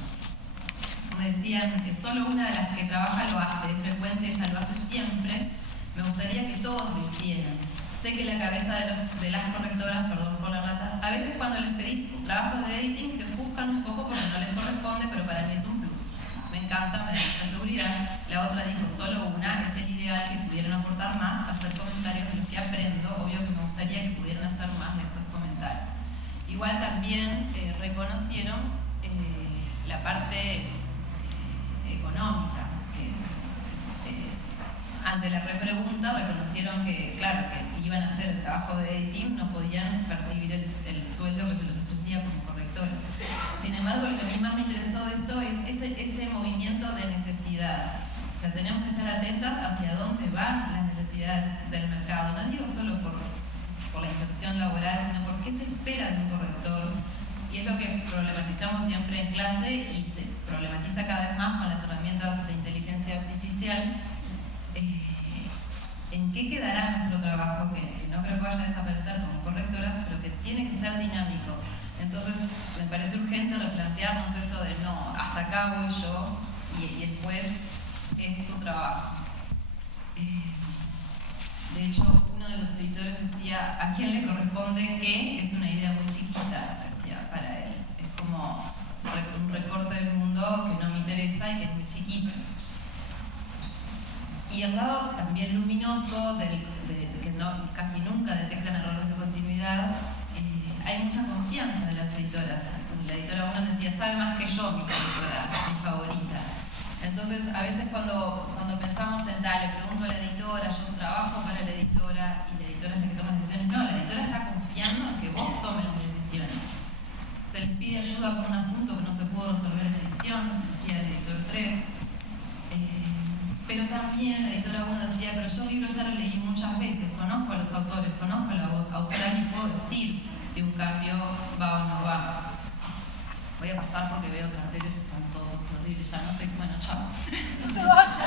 Me decían que solo una de las que trabaja lo hace, es frecuente, ella lo hace siempre. Me gustaría que todos lo hicieran. Sé que la cabeza de las correctoras, perdón por la rata, a veces cuando les pedís trabajo de editing se ofuscan un poco porque no les corresponde, pero para mí es un plus. Me encanta, me da mucha seguridad. La otra dijo, solo una, es el ideal que pudieran aportar más, hacer comentarios de los que aprendo. Obvio que me gustaría que pudieran hacer más de estos comentarios. Igual también reconocieron la parte económica. Ante la repregunta reconocieron que, claro, que si iban a hacer el trabajo de editing no podían percibir el sueldo que se les ofrecía como correctores. Sin embargo, lo que a mí más me interesó de esto es ese movimiento de necesidad. O sea, tenemos que estar atentas hacia dónde van las necesidades del mercado. No digo solo por la inserción laboral, sino por qué se espera de un corrector. Y es lo que problematizamos siempre en clase y se problematiza cada vez más con las herramientas de inteligencia artificial. ¿En qué quedará nuestro trabajo? Que no creo que vaya a desaparecer como correctoras, pero que tiene que ser dinámico. Entonces, me parece urgente replantearnos eso de no, hasta acá voy yo y después es tu trabajo. De hecho, uno de los editores decía, ¿a quién le corresponde qué? Es una idea muy chiquita, decía, para él. Es como un recorte del mundo que no me interesa y que es muy chiquito. Y el lado también luminoso, que casi nunca detectan errores de continuidad, hay mucha confianza en las editoras. La editora 1 decía, sabe más que yo, mi editora, mi favorita. Entonces, a veces cuando pensamos en le pregunto a la editora, yo trabajo para la editora, y la editora es la que toma las decisiones, no, la editora está confiando en que vos tomes las decisiones. Se les pide ayuda con un asunto que no se pudo resolver en edición, decía el editor 3. Pero también la editora 1 decía, pero yo el libro ya lo leí muchas veces, conozco a los autores, conozco a la voz autora y puedo decir si un cambio va o no va. Voy a pasar porque veo carteles espantosos, horribles, ya no sé, bueno, chao. No te vayas.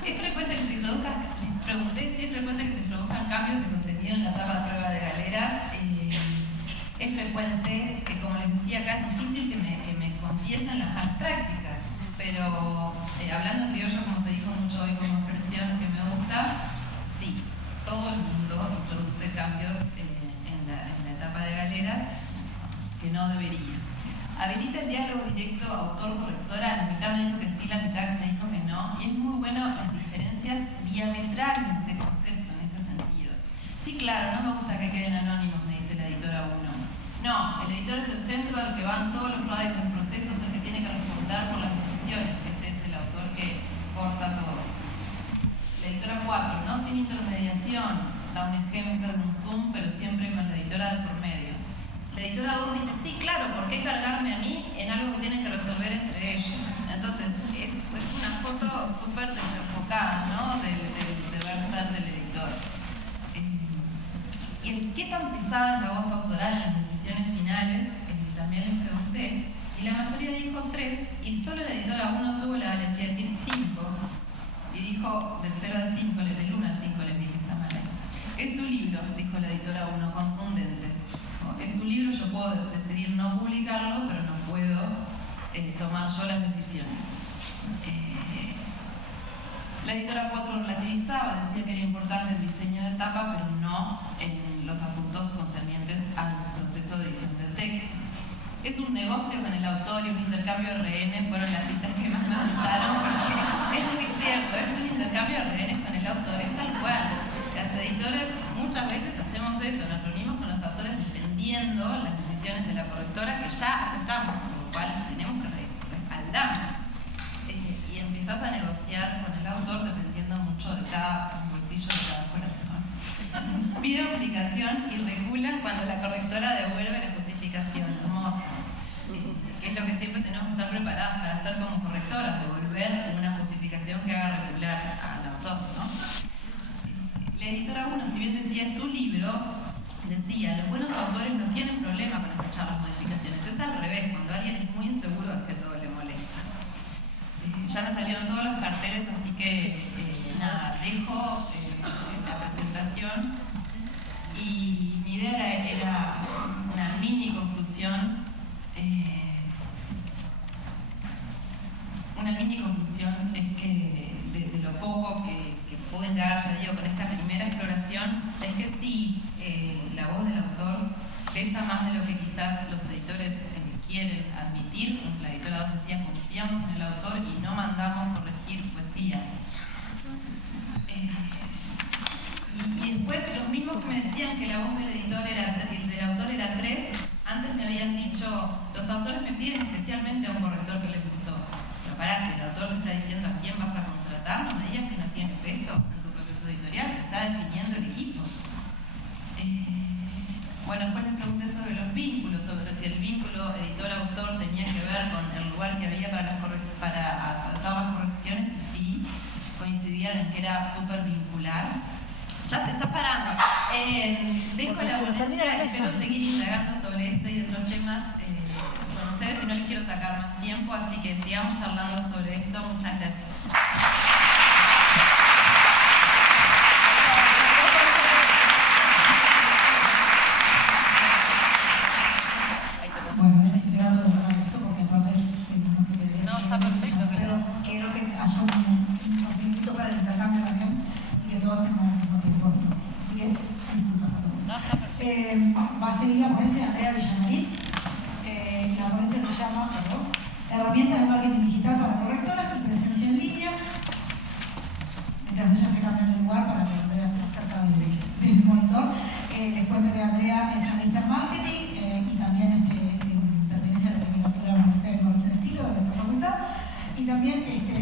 Es frecuente que se introduzcan, les pregunté si es frecuente que se introduzcan cambios de contenido en la etapa de prueba de galeras. Es frecuente que, como les decía acá, es difícil que me confiesen las malas prácticas. Pero hablando en criollo, como se dijo mucho hoy como expresión que me gusta, sí, todo el mundo introduce cambios en la etapa de galeras que no debería. Habilita el diálogo directo autor-correctora, la mitad me dijo que sí, la mitad me dijo que no, y es muy bueno las diferencias diametrales de concepto en este sentido. Sí, claro, no me gusta que queden anónimos, me dice la editora 1. No, el editor es el centro al que van todos los radios del proceso, es el que tiene que responder por las decisiones. Este es el autor que corta todo. La editora 4, no sin intermediación, da un ejemplo de un Zoom, pero siempre con la editora de por medio. La editora 2 dice, sí, claro, ¿por qué cargarme a mí en algo que tienen que resolver entre ellos? Entonces, es una foto súper desenfocada, ¿no? Del deber ser del editor. Y qué tan pesada es la voz autoral en las decisiones finales, también les pregunté. Y la mayoría dijo 3, y solo la editora 1 tuvo la valentía de decir 5. Y dijo del 0 al 5, del 1 al 5 les dije, está mal. Es su libro, dijo la editora 1, contundente. Es su libro, yo puedo decidir no publicarlo, pero no puedo tomar yo las decisiones. La editora 4 relativizaba, decía que era importante el diseño de etapa, pero no en los asuntos concernientes al proceso de edición del texto. Es un negocio con el autor y un intercambio de rehenes, fueron las citas que más me gustaron, porque es muy cierto, es un intercambio de rehenes con el autor, es tal cual. Las editores muchas veces hacemos eso, nos reunimos con los autores defendiendo las decisiones de la correctora que ya aceptamos, con lo cual tenemos que respaldarnos. Y empezás a negociar con el autor dependiendo mucho de cada bolsillo, de cada corazón. Pide aplicación y regulan cuando la correctora devuelve la justificación. Hermoso. Es lo que siempre tenemos que estar preparadas para hacer como correctoras, devolver una justificación que haga regular al autor, ¿no? La editora 1, si bien decía su libro, decía, los buenos autores no tienen problema con escuchar las modificaciones. Es al revés, cuando alguien es muy inseguro es que todo le molesta. Ya me salieron todos los carteles, así que nada, dejo la presentación y mi idea era una mini conclusión. Una mini conclusión es que de lo poco que pueden llegar, ya digo, con esta primera exploración, es que sí, la voz del autor pesa más de lo que quizás los editores quieren admitir. La editora 2 decía, confiamos en el autor y no mandamos corregir poesía. Y después los mismos que me decían que la voz del editor el del autor era 3, antes me habías dicho, los autores me piden especialmente a un corrector que les gustó. Pero pará, si el autor se está diciendo a quién vas a contratar, no me digas que no tiene peso en tu proceso editorial, que está definiendo el equipo. Bueno, después les pregunté sobre los vínculos, sobre si el vínculo editor-autor tenía que ver con el lugar que había para asaltar las correcciones, y sí, coincidían en que era súper vincular. Ya te estás parando. Dejo la ponencia, espero seguir indagando sobre esto y otros temas con ustedes, y no les quiero sacar más tiempo, así que sigamos charlando sobre esto. Muchas gracias. Bueno, es integrado esto porque aparte no se ve. No, está perfecto. Pero quiero que haya unos minutos para el intercambio también y que todos tengamos el mismo tiempo de exposición. Así que, disculpas a todos. No, está perfecto. Va a seguir la ponencia de Andrea Villamarín. La ponencia se llama Herramientas de Marketing Digital para Correctoras y Presencia en Línea. Mientras ellas se cambian de lugar para que Andrea esté cerca del monitor. Les cuento que Andrea es analista en marketing y también pertenece a la Tecnicatura de Corrección de Estilo de nuestra facultad. Y también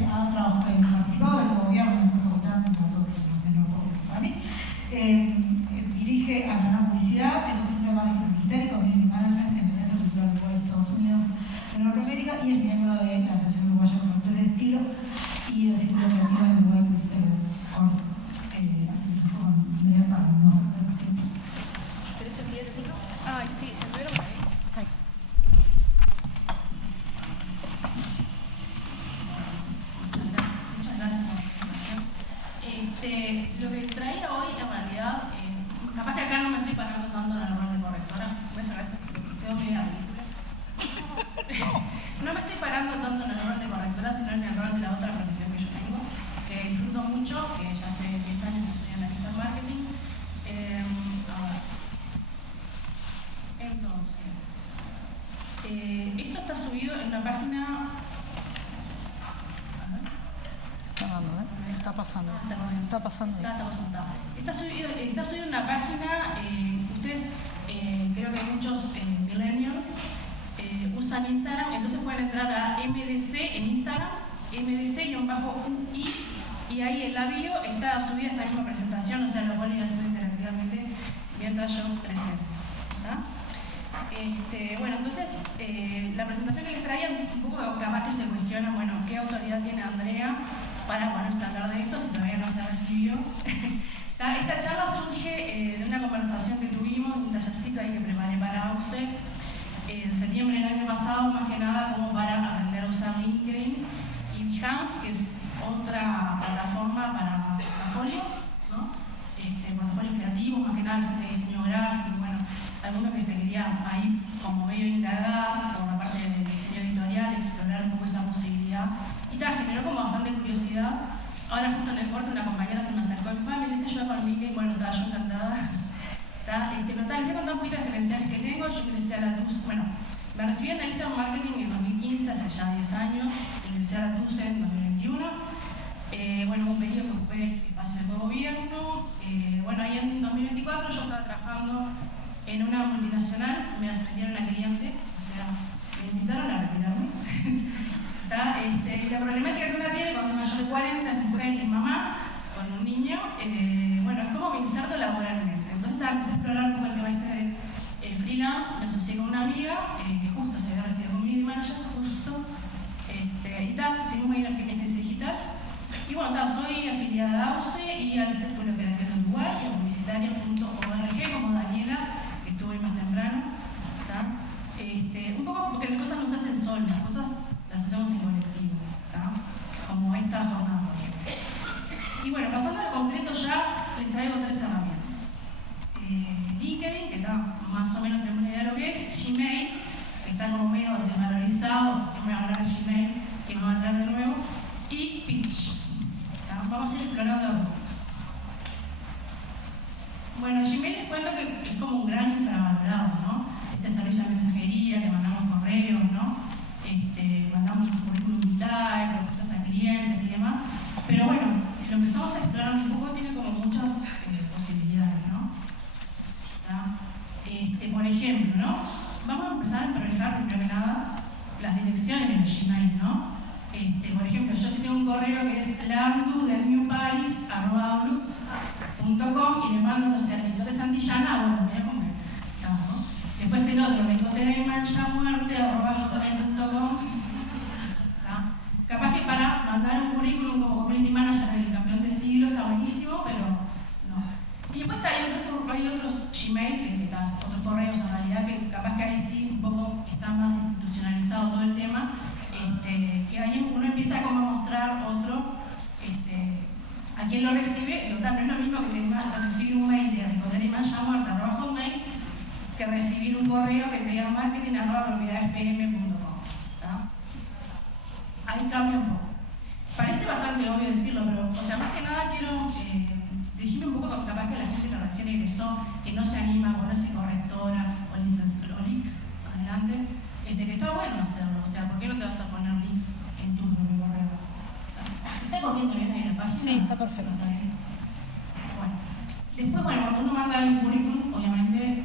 ha participado del gobierno de nuestra facultad, para mí. Dirige a la publicidad en el Centro de Marketing Digital y Community Management en la Alianza Cultural de Estados Unidos de Norteamérica y es miembro de la Asociación Uruguaya de Correctores de Estilo y del Círculo Creativo de Uruguay Publicitores. Así que con Andrea para no sacar más tiempo. ¿Querés enviar el libro? Ay, sí, se enviaron por ahí. Muchas gracias por la presentación. Lo que traía hoy, en realidad, capaz que acá no me estoy parando tanto en el rol de correctora. Voy a sacar esto, quedó media ridícula. No me estoy parando tanto en el rol de correctora, sino en el rol de la otra profesión que yo tengo, que disfruto mucho, que ya hace 10 años que soy analista en marketing. Ahora. Entonces, esto está subido en una página. Está pasando. Está pasando. Está subido en una página. Ustedes, creo que muchos millennials usan Instagram, entonces pueden entrar a MDC en Instagram, MDC-UI, y ahí en la bio está subida esta misma presentación, o sea, lo pueden ir haciendo interactivamente mientras yo presento. Bueno, entonces, la presentación que les traía, un poco capaz que se cuestiona, bueno, ¿qué autoridad tiene Andrea para ponerse a hablar de esto si todavía no se recibió? Esta charla surge de una conversación que tuvimos, un tallercito ahí que preparé para AUCE en septiembre del año pasado, más que nada como para aprender a usar LinkedIn y Behance, que es otra plataforma para portafolios, ¿no? Portafolios creativos, más que nada gente de diseño gráfico, bueno, algunos que se quería ahí como medio indagar por la parte del diseño editorial, explorar un poco esa posibilidad. Y generó como bastante curiosidad. Ahora justo en el corte una compañera se me acercó y me dijo, ¿me diste yo con LinkedIn? Bueno, estaba yo encantada. Les voy a contar un poquito de las credenciales que tengo. Yo ingresé a la TUS, bueno, me recibí en analista en marketing en 2015, hace ya 10 años. Ingresé a la TUS en 2021. Bueno, un periodo que ocupé espacio de gobierno. Bueno, ahí en 2024 yo estaba trabajando en una multinacional, me ascendieron a cliente, o sea, me invitaron a retirarme. Y la problemática que una tiene cuando es mayor de 40, es mujer y es mamá, con un niño, bueno, es como me inserto laboralmente. Entonces empecé a explorar un poco el tema de freelance, me asocié con una amiga que justo se había recibido community manager, justo, tuvimos ahí una pequeña experiencia digital. Y bueno, soy afiliada a AUCE y al Círculo Creativo de Uruguay y a publicitaria.org como Daniela, que estuvo ahí más temprano. LinkedIn, que está más o menos tengo una idea de lo que es, Gmail, que está como medio desvalorizado, que me voy a hablar de Gmail, que me va a entrar de nuevo, y Pitch. Vamos a ir explorando. Bueno, Gmail les cuento que es como un gran infravalorado, ¿no? Este servicio de mensajería, que mandamos correos, ¿no? Mandamos currículum vitae, propuestas a clientes y demás. Pero bueno, si lo empezamos a explorar un poco, tiene como muchas posibilidades, ¿no? Por ejemplo, ¿no? Vamos a empezar a emparejar primero que nada las direcciones de los Gmail, ¿no? Por ejemplo, yo sí tengo un correo que es landu.paris@outlook.com y le mando, no sé, al editor de Santillana, bueno, me voy a comer. ¿No? Después el otro, lecoteraymanchamuerte@hotmail.com. Capaz que para mandar un currículum como community manager del campeón de siglo está buenísimo, pero no. Y después hay otros Gmail, que están, otros correos en realidad, que capaz que ahí sí un poco está más institucionalizado todo el tema. Que ahí uno empieza como a mostrar otro a quien lo recibe, y no es lo mismo que recibir un mail de lecoteraymanchamuerte@hotmail que recibir un correo que te diga marketing@propiedadespm.com. Ahí cambia un poco. Parece bastante obvio decirlo, pero, o sea, más que nada quiero dirigirme un poco capaz que a la gente que recién egresó, que no se anima a ponerse correctora o link adelante, que está bueno hacerlo. O sea, ¿por qué no te vas a poner link en tu propio correo? ¿Está corriendo bien ahí la página? Sí, está perfecto. Está bien. Bueno. Después, cuando uno manda el currículum, obviamente,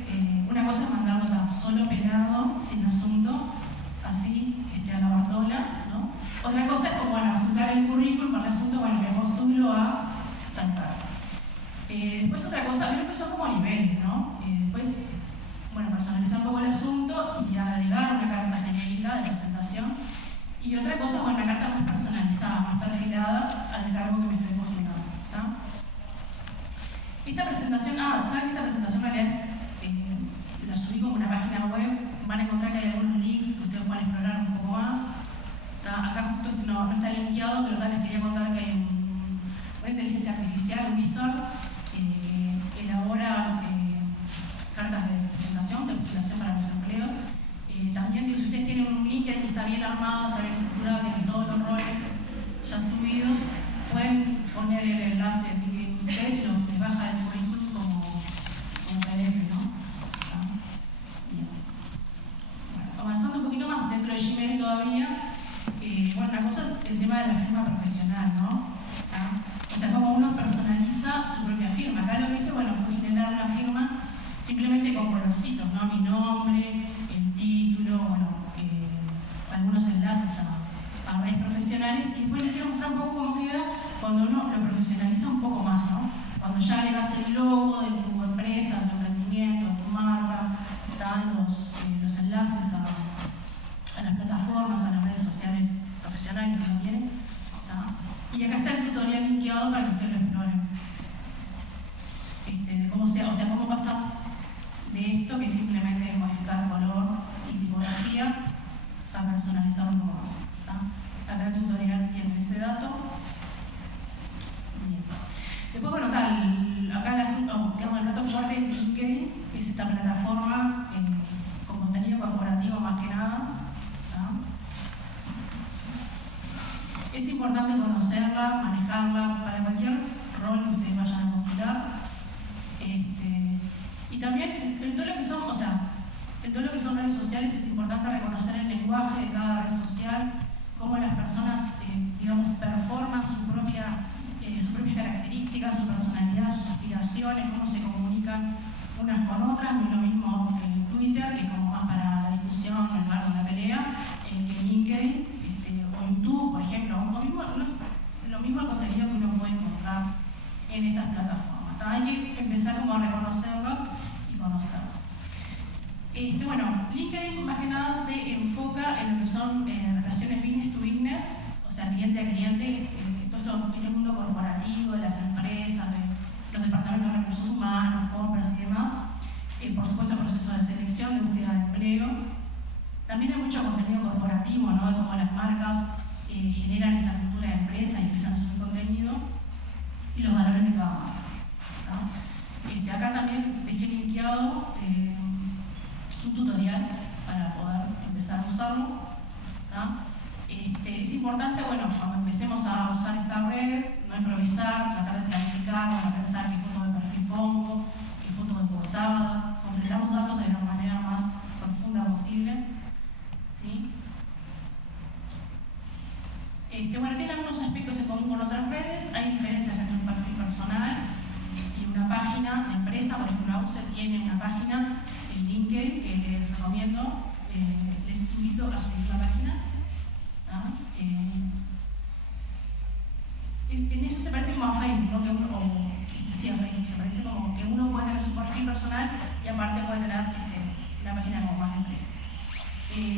una cosa es mandarlo tan solo pegado, sin asunto, así, a la bartola, ¿no? Otra cosa es como, juntar el currículum para el asunto, me postulo a tal cargo. Después otra cosa, primero que son como niveles, ¿no? Después, personalizar un poco el asunto y agregar una carta genérica de presentación. Y otra cosa, una carta más personalizada, más perfilada al cargo que me estoy postulando, ¿está? Esta presentación, ¿saben que esta presentación en realidad la subí como una página web? Van a encontrar que hay algunos links que ustedes pueden explorar un poco más. Acá justo no está linkeado, pero les quería contar que hay una inteligencia artificial, un visor, que elabora cartas de presentación, de postulación para los empleos. También, si ustedes tienen un LinkedIn que está bien armado, está bien estructurado, tienen todos los roles ya subidos, pueden poner el enlace de LinkedIn ustedes y les baja el currículum como PDF, ¿no? Bien. Avanzando un poquito más dentro de Gmail todavía, una cosa es el tema de la firma profesional, ¿no? O sea, como uno personaliza su propia firma. Acá lo que hice, fue generar una firma simplemente con colorcitos, ¿no? Mi nombre, el título, algunos enlaces a redes profesionales, y después les quiero mostrar un poco cómo queda cuando uno lo profesionaliza un poco más, ¿no? Cuando ya agregas el logo de tu empresa, de tu emprendimiento, de tu marca, están los enlaces a las plataformas, a las redes sociales profesionales que uno tiene. Y acá está el tutorial linkeado para que ustedes lo exploren. De cómo cómo pasas de esto, que simplemente es modificar color y tipografía, a personalizar un poco más. Acá el tutorial tiene ese dato. Bien. Después, acá el plato fuerte es LinkedIn, que es esta plataforma con contenido corporativo más que nada. Es importante conocerla, manejarla para cualquier rol que ustedes vayan a postular. Y también en todo lo que son redes sociales es importante reconocer el lenguaje de cada red social, cómo las personas performan sus propias características, su personalidad, sus aspiraciones, cómo se comunican unas con otras. No es lo mismo en Twitter, que es como más para la discusión, el barco de la pelea, que en LinkedIn o YouTube, por ejemplo. Lo mismo el contenido que uno puede encontrar en estas plataformas. Hay que empezar como a reconocerlas y conocerlas. LinkedIn más que nada se enfoca en lo que son relaciones business to business, o sea, cliente a cliente, todo este mundo corporativo, de las empresas, de los departamentos de recursos humanos, compras y demás. Por supuesto, el proceso de selección, de búsqueda de empleo. También hay mucho contenido corporativo, ¿no? De cómo las marcas generan esa cultura de empresa y empiezan a subir contenido, y los valores de cada marca. Acá también dejé linkeado un tutorial para poder empezar a usarlo. Es importante, bueno, cuando empecemos a usar esta red, no improvisar, tratar de planificar, bueno, pensar qué foto de perfil pongo, qué foto de portada, completar los datos de la manera más profunda posible. ¿Sí? Bueno, tiene algunos aspectos en común con otras redes. Hay diferencias entre un perfil personal y una página de empresa. Por ejemplo, AUCE tiene una página en LinkedIn que les recomiendo. Les invito a seguir la página. En eso se parece como a Facebook, ¿no? Sí, a Facebook. Se parece como que uno puede tener su perfil personal y aparte puede tener una página como más de empresa.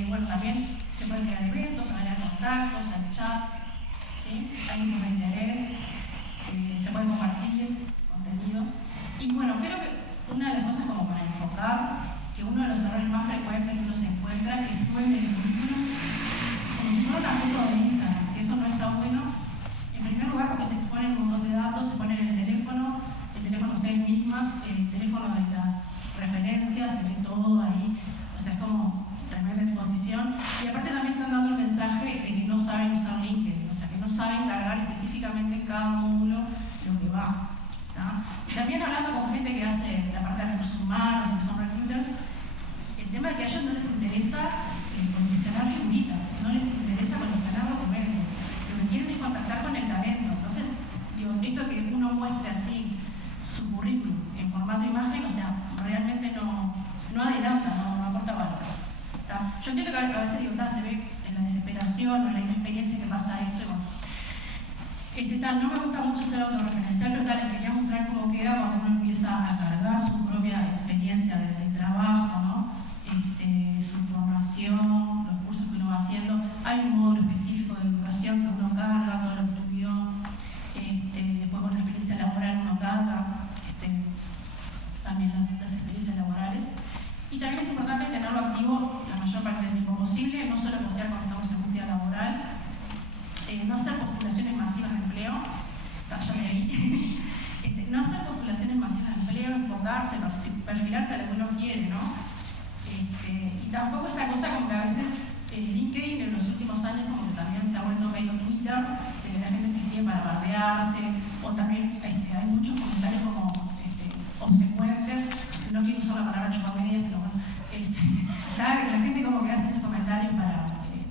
Bueno, también se pueden crear eventos, agregar contactos, al chat, ¿sí? Hay grupos de interés, se puede compartir contenido. Y bueno, creo que una de las cosas como para enfocar, que uno de los errores más frecuentes que uno se encuentra, que suben el currículum como si fuera una foto de Instagram, que eso no está bueno. En primer lugar, porque se exponen un montón de datos, se ponen el teléfono de ustedes mismas, el teléfono de las referencias, se ve todo ahí, o sea, es como tremenda exposición. Y aparte también están dando el mensaje de que no saben usar LinkedIn, o sea, que no saben cargar específicamente en cada módulo lo que va. Y también hablando con gente que hace la parte de recursos humanos y que son recruiters, el tema de que a ellos no les interesa coleccionar figuritas, no les interesa coleccionar documentos, lo que quieren es contactar con el talento. Entonces, digo, esto que uno muestre así su currículum en formato imagen, o sea, realmente no adelanta, no aporta valor. Yo entiendo que a veces digo, se ve en la desesperación o en la inexperiencia que pasa esto. No me gusta mucho ser autorreferencial, pero les quería mostrar cómo queda cuando uno empieza a cargar su propia experiencia de trabajo, ¿no? Su formación, los cursos que uno va haciendo. Hay un módulo específico de educación que uno carga, todo lo que estudió. Después con la experiencia laboral uno carga también las experiencias laborales. Y también es importante tenerlo activo la mayor parte del tiempo posible, no solo postear cuando estamos en búsqueda laboral, no hacer postulaciones masivas de empleo, ya me vi, no hacer postulaciones masivas de empleo, enfocarse, perfilarse a lo que uno quiere, ¿no? Y tampoco esta cosa como que a veces LinkedIn en los últimos años como que también se ha vuelto medio Twitter, que la gente se escribe para bardearse, o también hay muchos comentarios como obsecuentes, no quiero usar la palabra chupamedias, pero bueno, la gente como que hace esos comentarios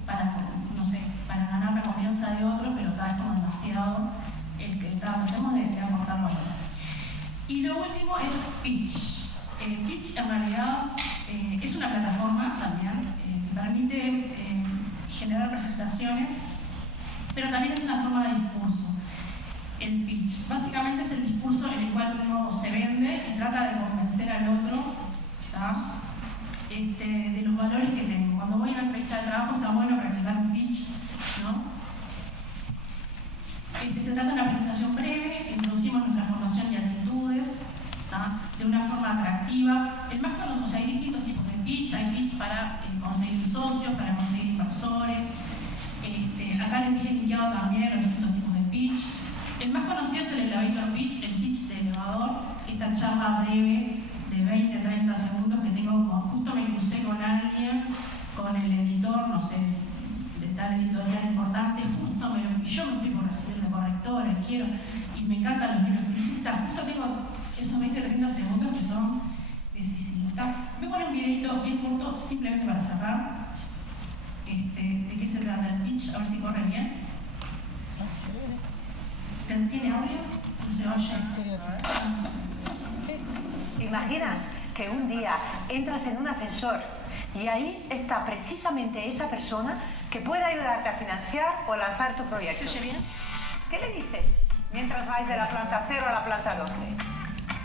para no sé, para ganar la confianza de otros, pero es como demasiado, tratemos de aportar valor. Y lo último es Pitch. Pitch en realidad es una plataforma también que permite generar presentaciones, pero también es una forma de discurso. El pitch básicamente es el discurso en el cual uno se vende y trata de convencer al otro de los valores que tengo. Cuando voy a una entrevista de trabajo está bueno practicar un pitch, ¿no? Se trata de una presentación breve, introducimos nuestra formación y actitudes de una forma atractiva. O sea, hay distintos tipos de pitch. Hay pitch para conseguir socios, para conseguir inversores. Acá les dije linkeado también los distintos tipos de pitch. El más conocido es el elevator pitch, el pitch de elevador, esta charla breve de 20-30 segundos que tengo, justo me crucé con alguien, con el editor, no sé, de tal editorial importante, y yo me estoy por recibir de correctores, y me encantan los libros publicistas, justo tengo esos 20-30 segundos que son decisivos. Voy a poner un videito bien corto, simplemente para cerrar, de qué se trata el pitch, a ver si corre bien. ¿Tiene audio? No se oye. ¿Te imaginas que un día entras en un ascensor y ahí está precisamente esa persona que puede ayudarte a financiar o lanzar tu proyecto? ¿Se oye bien? ¿Qué le dices mientras vais de la planta 0 a la planta 12?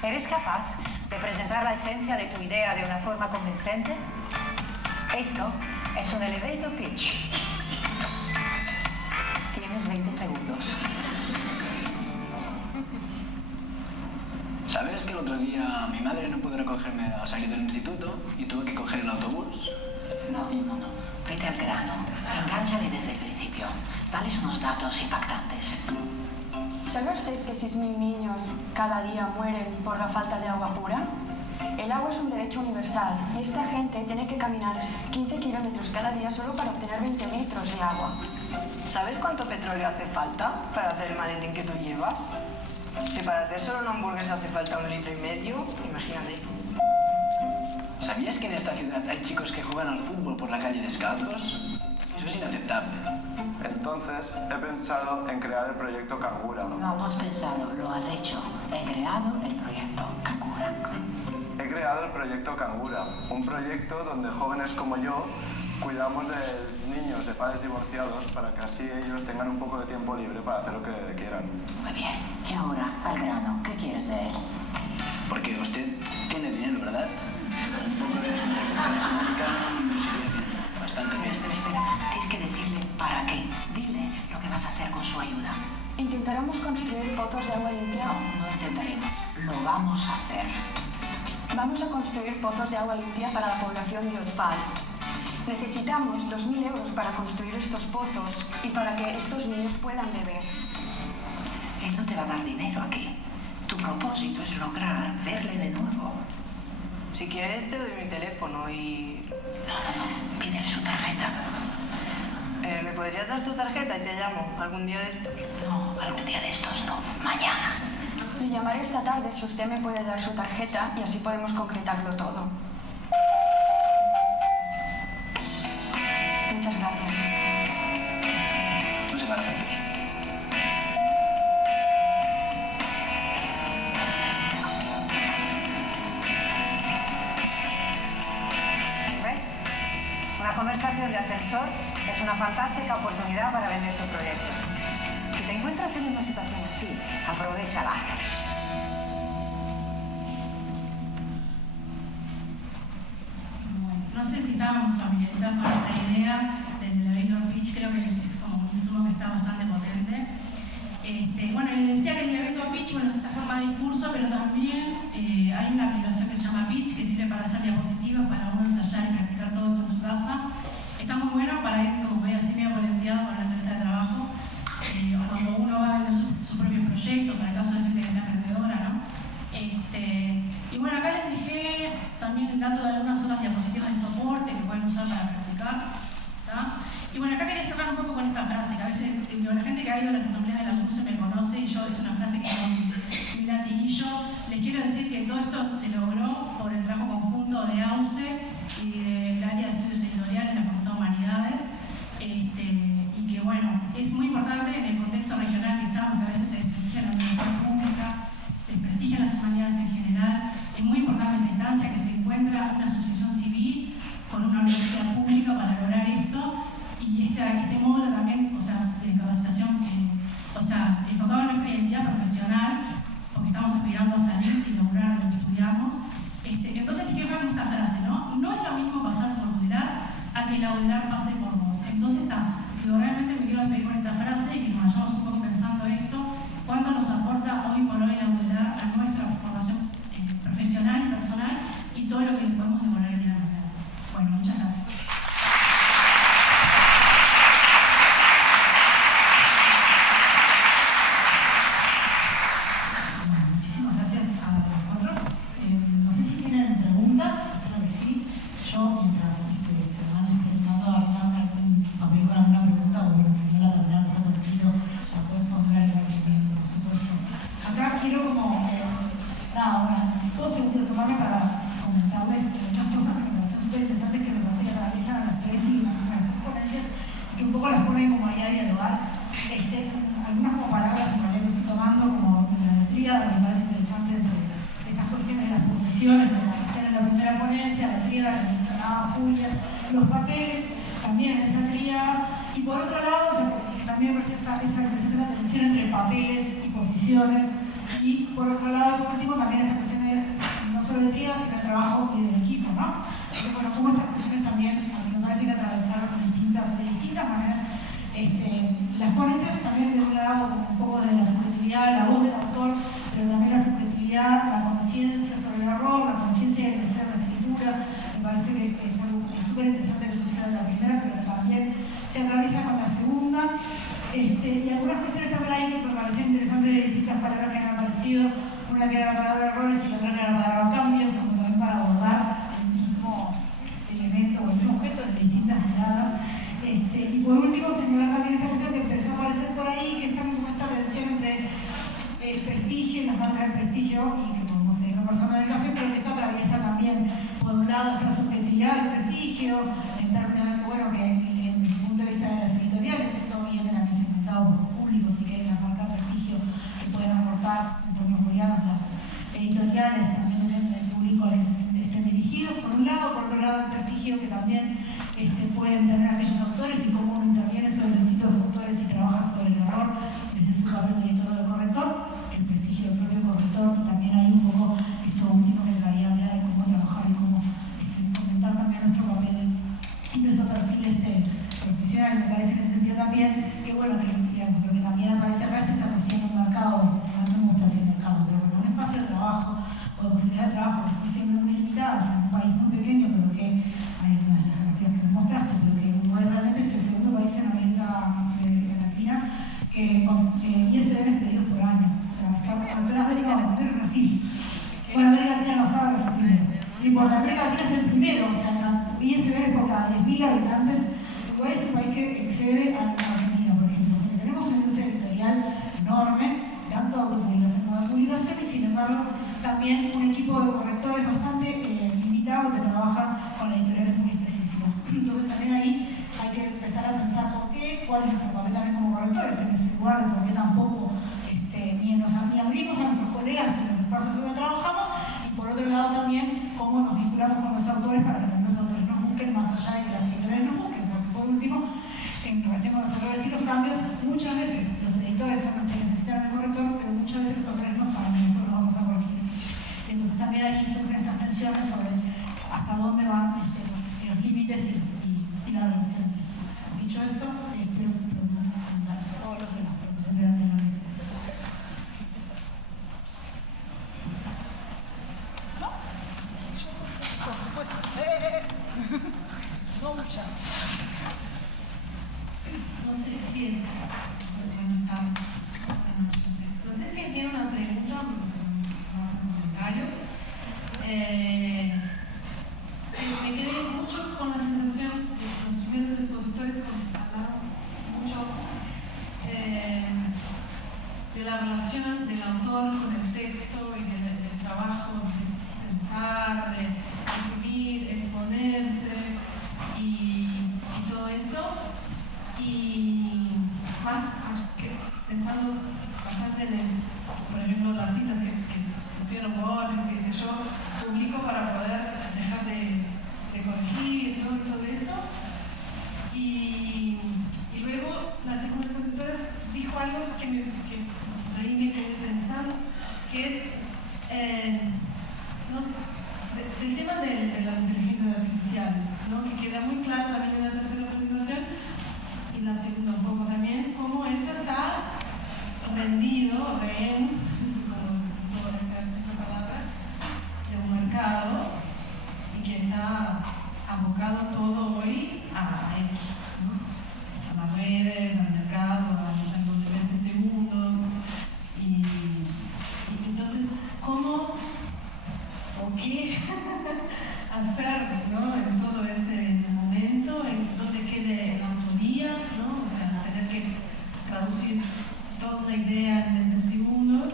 ¿Eres capaz de presentar la esencia de tu idea de una forma convincente? Esto es un elevator pitch. Tienes 20 segundos. ¿Sabes que el otro día mi madre no pudo recogerme al salir del instituto y tuve que coger el autobús? No. Vete al grano. Engánchale desde el principio. Dales unos datos impactantes. ¿Sabe usted que 6.000 niños cada día mueren por la falta de agua pura? El agua es un derecho universal y esta gente tiene que caminar 15 kilómetros cada día solo para obtener 20 litros de agua. ¿Sabes cuánto petróleo hace falta para hacer el maletín que tú llevas? Si para hacer solo una hamburguesa hace falta 1,5 litros, imagínate. ¿Sabías que en esta ciudad hay chicos que juegan al fútbol por la calle descalzos? Eso es inaceptable. Entonces, he pensado en crear el proyecto Cangura. No has pensado, lo has hecho. He creado el proyecto Cangura. He creado el proyecto Cangura, un proyecto donde jóvenes como yo cuidamos de niños de padres divorciados para que así ellos tengan un poco de tiempo libre para hacer lo que quieran. Muy bien. Y ahora, al grano, ¿qué quieres de él? Porque usted tiene dinero, ¿verdad? Un poco de reflexión económica nos iría bien, bastante bien. Espera. Tienes que decirle para qué. Dile lo que vas a hacer con su ayuda. ¿Intentaremos construir pozos de agua limpia? No intentaremos. Lo vamos a hacer. Vamos a construir pozos de agua limpia para la población de Otfal. Necesitamos 2.000 euros para construir estos pozos y para que estos niños puedan beber. Él no te va a dar dinero aquí. Tu propósito es lograr verle de nuevo. Si quieres te doy mi teléfono y... No. Pídele su tarjeta. ¿Me podrías dar tu tarjeta y te llamo algún día de estos? No, algún día de estos no. Mañana. Le llamaré esta tarde si usted me puede dar su tarjeta y así podemos concretarlo todo. Muchas gracias. No se va a arrepentir. ¿Ves? Una conversación de ascensor es una fantástica oportunidad para vender tu proyecto. Si te encuentras en una situación así, aprovéchala. No sé si estaban familiarizados con esta idea del elevator pitch, creo que es como un insumo que está bastante potente. Bueno, les decía que el elevator pitch, bueno, es esta forma de discurso, pero también hay una aplicación que se llama Pitch, que sirve para hacer diapositivas, para uno ensayar y practicar todo esto en su casa. Está muy bueno para ir, como medio así, medio volanteado con la entrevista de trabajo, o cuando uno va viendo sus propios proyectos, para el caso de gente que sea emprendedora, ¿no? Y bueno, acá les dejé también el dato de algunas otras diapositivas de soporte que pueden usar para practicar. ¿Tá? Y bueno, acá quería cerrar un poco con esta frase, que a veces la gente que ha ido a las asambleas de la MUSE me conoce y yo es una frase que es mi latinillo. Les quiero decir que todo esto se logró por el trabajo conjunto de AUCE y del área de estudios editoriales de la Facultad de Humanidades. Y que bueno, es muy importante en el contexto regional que estamos, que a veces se desprestigia la universidad pública, se desprestigian las humanidades en general. Es muy importante en la instancia que se encuentra una asociación civil con una universidad pública para lograr esto, y este módulo también, o sea, de capacitación, enfocado en nuestra identidad profesional, porque estamos aspirando a salir y lograr lo que estudiamos. Entonces les quiero dejar esta frase, ¿no? No es lo mismo pasar por UDELAR a que la UDELAR pase por vos. Entonces yo realmente me quiero despedir con esta frase y que nos vayamos un poco pensando esto, cuánto nos aporta hoy por hoy la UDELAR a nuestra formación profesional y personal, y todo lo que les podemos devolver el día de mañana. Bueno, muchas gracias. Muchísimas gracias a los cuatro. No sé si tienen preguntas, creo que sí. Yo, mientras se van intentando armar algún papel con alguna pregunta, o bueno, si no la terminan de hacer contigo, la puedes poner en por supuesto. Acá quiero como, bueno, 2 segundos de tomarme para comentarles unas cosas que me parecen súper interesantes, que me parece que atraviesan a las 3 y las 2 ponencias, que un poco las ponen como ahí a dialogar. Algunas como palabras en realidad que estoy tomando, como la tríada, que me parece interesante de estas cuestiones de las posiciones, como decían en la primera ponencia, la tríada que mencionaba Julia, los papeles también en esa tríada, y por otro lado, también me parece esa tensión entre papeles y posiciones, y por otro lado, por último, también esta cuestión de, no solo de tríada, sino de trabajo y del equipo, ¿no? Entonces, bueno, como estas cuestiones también, a mí me parece que atravesaron de distintas maneras. Las ponencias también de un lado como un poco de la subjetividad, la voz del autor, pero también la subjetividad, la conciencia sobre el error, la conciencia de crecer la escritura. Me parece que es algo súper interesante que sucede en la primera, pero que también se atraviesa con la segunda. Y algunas cuestiones también ahí que me parecían interesantes de distintas palabras que han aparecido, una que era la palabra errores y la otra que era la palabra cambios, como también para abordar el mismo elemento o el mismo objeto desde distintas miradas. Y por último, señalar también esta cuestión que empezó a aparecer por ahí, que está como esta tensión entre el prestigio y las marcas de prestigio, y que podemos seguir pasando en el café, pero que esto atraviesa también, por un lado, esta subjetividad del prestigio, en términos de, bueno, que desde el punto de vista de las editoriales, esto viene también segmentado por públicos y que hay las marcas de prestigio que pueden aportar, en términos booleanos, las editoriales también depende del público al que estén dirigidos, por un lado, por otro lado, el prestigio que también pueden tener aquellos autores y cómo uno interviene sobre distintos autores y trabaja sobre el error desde su papel de editor o de corrector, el prestigio del propio corrector, y también hay un poco esto último que traía hablar de cómo trabajar y cómo comentar también nuestro papel y nuestro perfil profesional. Me parece en ese sentido también que bueno, que digamos, lo que también aparece acá es esta cuestión de un mercado, no me gusta decir mercado, pero bueno, un espacio de trabajo o de posibilidad de trabajo que son siempre muy limitadas en un país muy pequeño, pero que hay unas de las gráficas que nos mostraste, pero que Uruguay realmente es el segundo país en América Latina que con ISBN pedidos por año. O sea, está atrás de Brasil. Bueno, América Latina no estaba Brasil primero. No importa, América Latina es el primero, o sea, ISBN por cada 10.000 habitantes. Uruguay es un país que excede a Argentina, por ejemplo. O sea, que tenemos una industria editorial enorme, tanto de autopublicación como de publicación, y sin embargo, también un equipo de correctores bastante limitado que trabaja con editoriales muy específicas. Entonces, también ahí hay que empezar a pensar por qué, cuál es nuestro papel también como correctores en ese lugar, de por qué tampoco ni abrimos a nuestros colegas en los espacios donde trabajamos, y por otro lado también cómo nos vinculamos con los autores para que los autores nos busquen más allá de que las editoriales nos busquen, porque por último, en relación con los autores y los cambios, muchas veces los editores son los que necesitan el corrector, pero muchas veces los autores no saben y nosotros los vamos a corregir. Entonces también ahí surgen estas tensiones sobre hasta dónde van los límites y la relación entre eso. Dicho esto, espero sus preguntas y comentarios, o los de las representantes de la mesa. ¿No? Por supuesto. No mucha. No sé si es... Buenas tardes. No sé si tiene una pregunta o un comentario. Me quedé mucho con la sensación de los primeros expositores hablaron mucho de la relación del autor con el texto y del trabajo de pensar, de escribir, exponerse y todo eso. Y más que pensando bastante en por ejemplo, las citas que pusieron Borges, que sé yo, publico para poder dejar de corregir, ¿no? Y todo eso. Y luego la segunda expositora dijo algo que ahí me quedé pensando, que es del tema de las inteligencias artificiales, ¿no? Que queda muy claro también en la tercera presentación y la segunda un poco también, cómo eso está rendido, sobre esa palabra, de un mercado y que está abocado todo hoy a eso, ¿no? A las redes, al mercado, a los 20 segundos. Y entonces, ¿cómo o qué hacer, ¿no? En todo ese momento, en donde quede la autoría, ¿no? O sea, tener que traducir toda una idea en 20 segundos,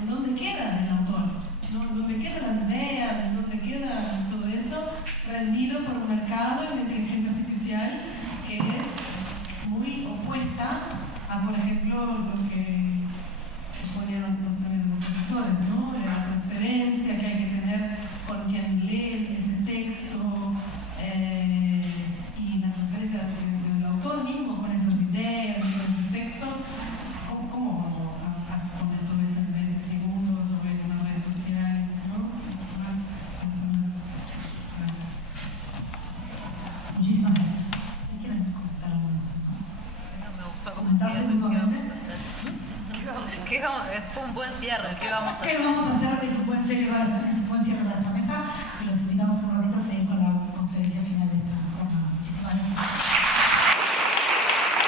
¿en dónde queda el autor? ¿No? ¿En dónde quedan las ideas? ¿En dónde queda todo eso rendido por un mercado en la inteligencia artificial que es muy opuesta a, por ejemplo, lo que exponieron los primeros expositores, ¿no? La transferencia que hay que tener con quien lee ese texto y la transferencia del autor mismo con esas ideas, con ese texto. ¿Cómo vamos a poner todo eso en 20 segundos o en una red social, ¿no? Más o menos. Gracias. Muchísimas gracias. ¿Quieren comentar algo más? No me gustó ¿Comentarse mutuamente? ¿Qué vamos a hacer? Es un buen cierre. ¿Qué vamos a hacer? ¿Qué vamos a hacer? Es un buen cierre para